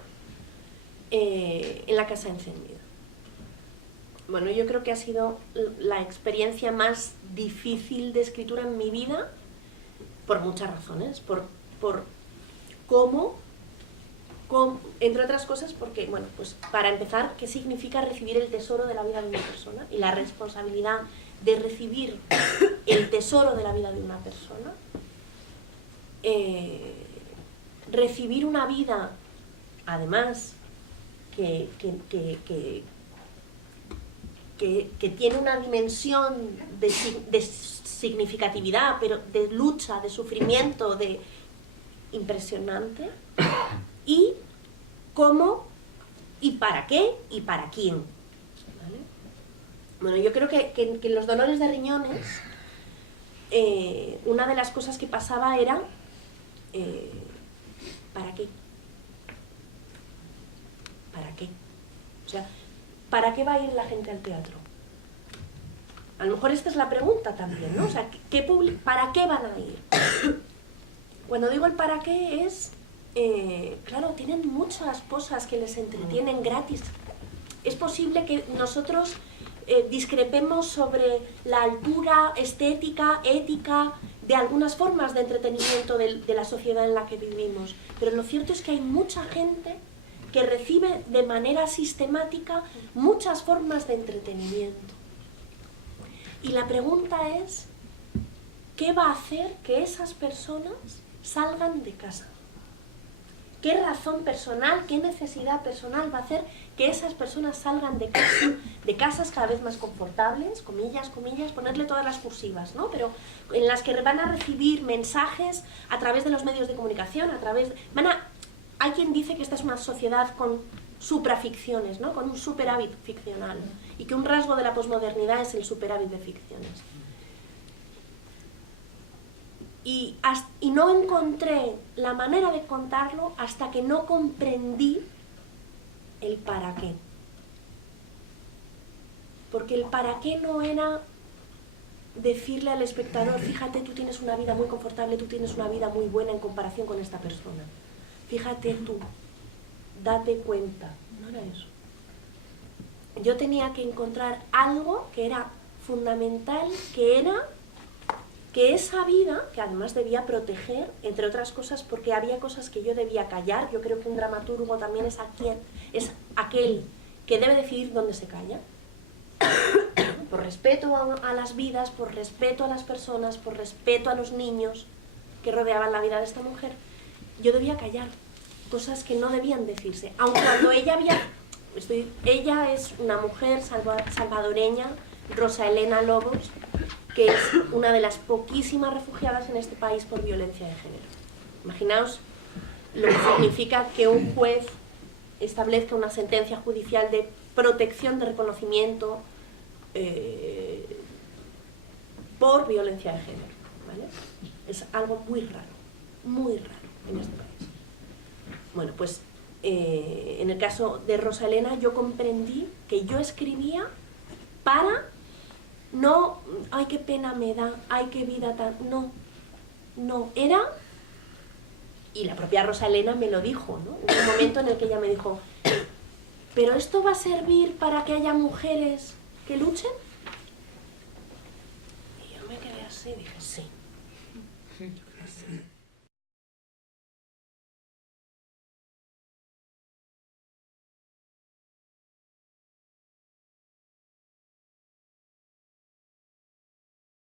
en la Casa Encendida. Bueno, yo creo que ha sido la experiencia más difícil de escritura en mi vida, por muchas razones, por cómo, entre otras cosas, porque, bueno, pues para empezar, ¿qué significa recibir el tesoro de la vida de una persona? Y la responsabilidad de recibir el tesoro de la vida de una persona. Recibir una vida, además, que tiene una dimensión de significatividad, pero de lucha, de sufrimiento, impresionante. Y cómo, y para qué, y para quién. Bueno, yo creo que los dolores de riñones, una de las cosas que pasaba era, ¿para qué? ¿Para qué? O sea, ¿para qué va a ir la gente al teatro? A lo mejor esta es la pregunta también, ¿no? O sea, ¿para qué van a ir? Cuando digo el para qué es, claro, tienen muchas cosas que les entretienen gratis. Es posible que nosotros discrepemos sobre la altura estética, ética, de algunas formas de entretenimiento de la sociedad en la que vivimos, pero lo cierto es que hay mucha gente que recibe de manera sistemática muchas formas de entretenimiento. Y la pregunta es, ¿qué va a hacer que esas personas salgan de casa? ¿Qué razón personal, qué necesidad personal va a hacer que esas personas salgan de casa, de casas cada vez más confortables, comillas, comillas, ponerle todas las cursivas, ¿no? Pero en las que van a recibir mensajes a través de los medios de comunicación, hay quien dice que esta es una sociedad con supraficciones, ¿no? Con un superávit ficcional, y que un rasgo de la posmodernidad es el superávit de ficciones. Y no encontré la manera de contarlo hasta que no comprendí el para qué. Porque el para qué no era decirle al espectador, fíjate, tú tienes una vida muy confortable, tú tienes una vida muy buena en comparación con esta persona. Fíjate tú, date cuenta. No era eso. Yo tenía que encontrar algo que era fundamental, que era que esa vida, que además debía proteger, entre otras cosas porque había cosas que yo debía callar. Yo creo que un dramaturgo también es aquel que debe decidir dónde se calla. Por respeto a las vidas, por respeto a las personas, por respeto a los niños que rodeaban la vida de esta mujer, yo debía callar cosas que no debían decirse. Aun cuando ella es una mujer salvadoreña, Rosa Elena Lobos, que es una de las poquísimas refugiadas en este país por violencia de género. Imaginaos lo que significa que un juez establezca una sentencia judicial de protección, de reconocimiento por violencia de género, ¿vale? Es algo muy raro en este país. Bueno, pues en el caso de Rosa Elena yo comprendí que yo escribía para... No, ay, qué pena me da, ay, qué vida tan... No, era... Y la propia Rosa Elena me lo dijo, ¿no? Hubo un momento en el que ella me dijo, ¿pero esto va a servir para que haya mujeres que luchen? Y yo me quedé así y dije, sí.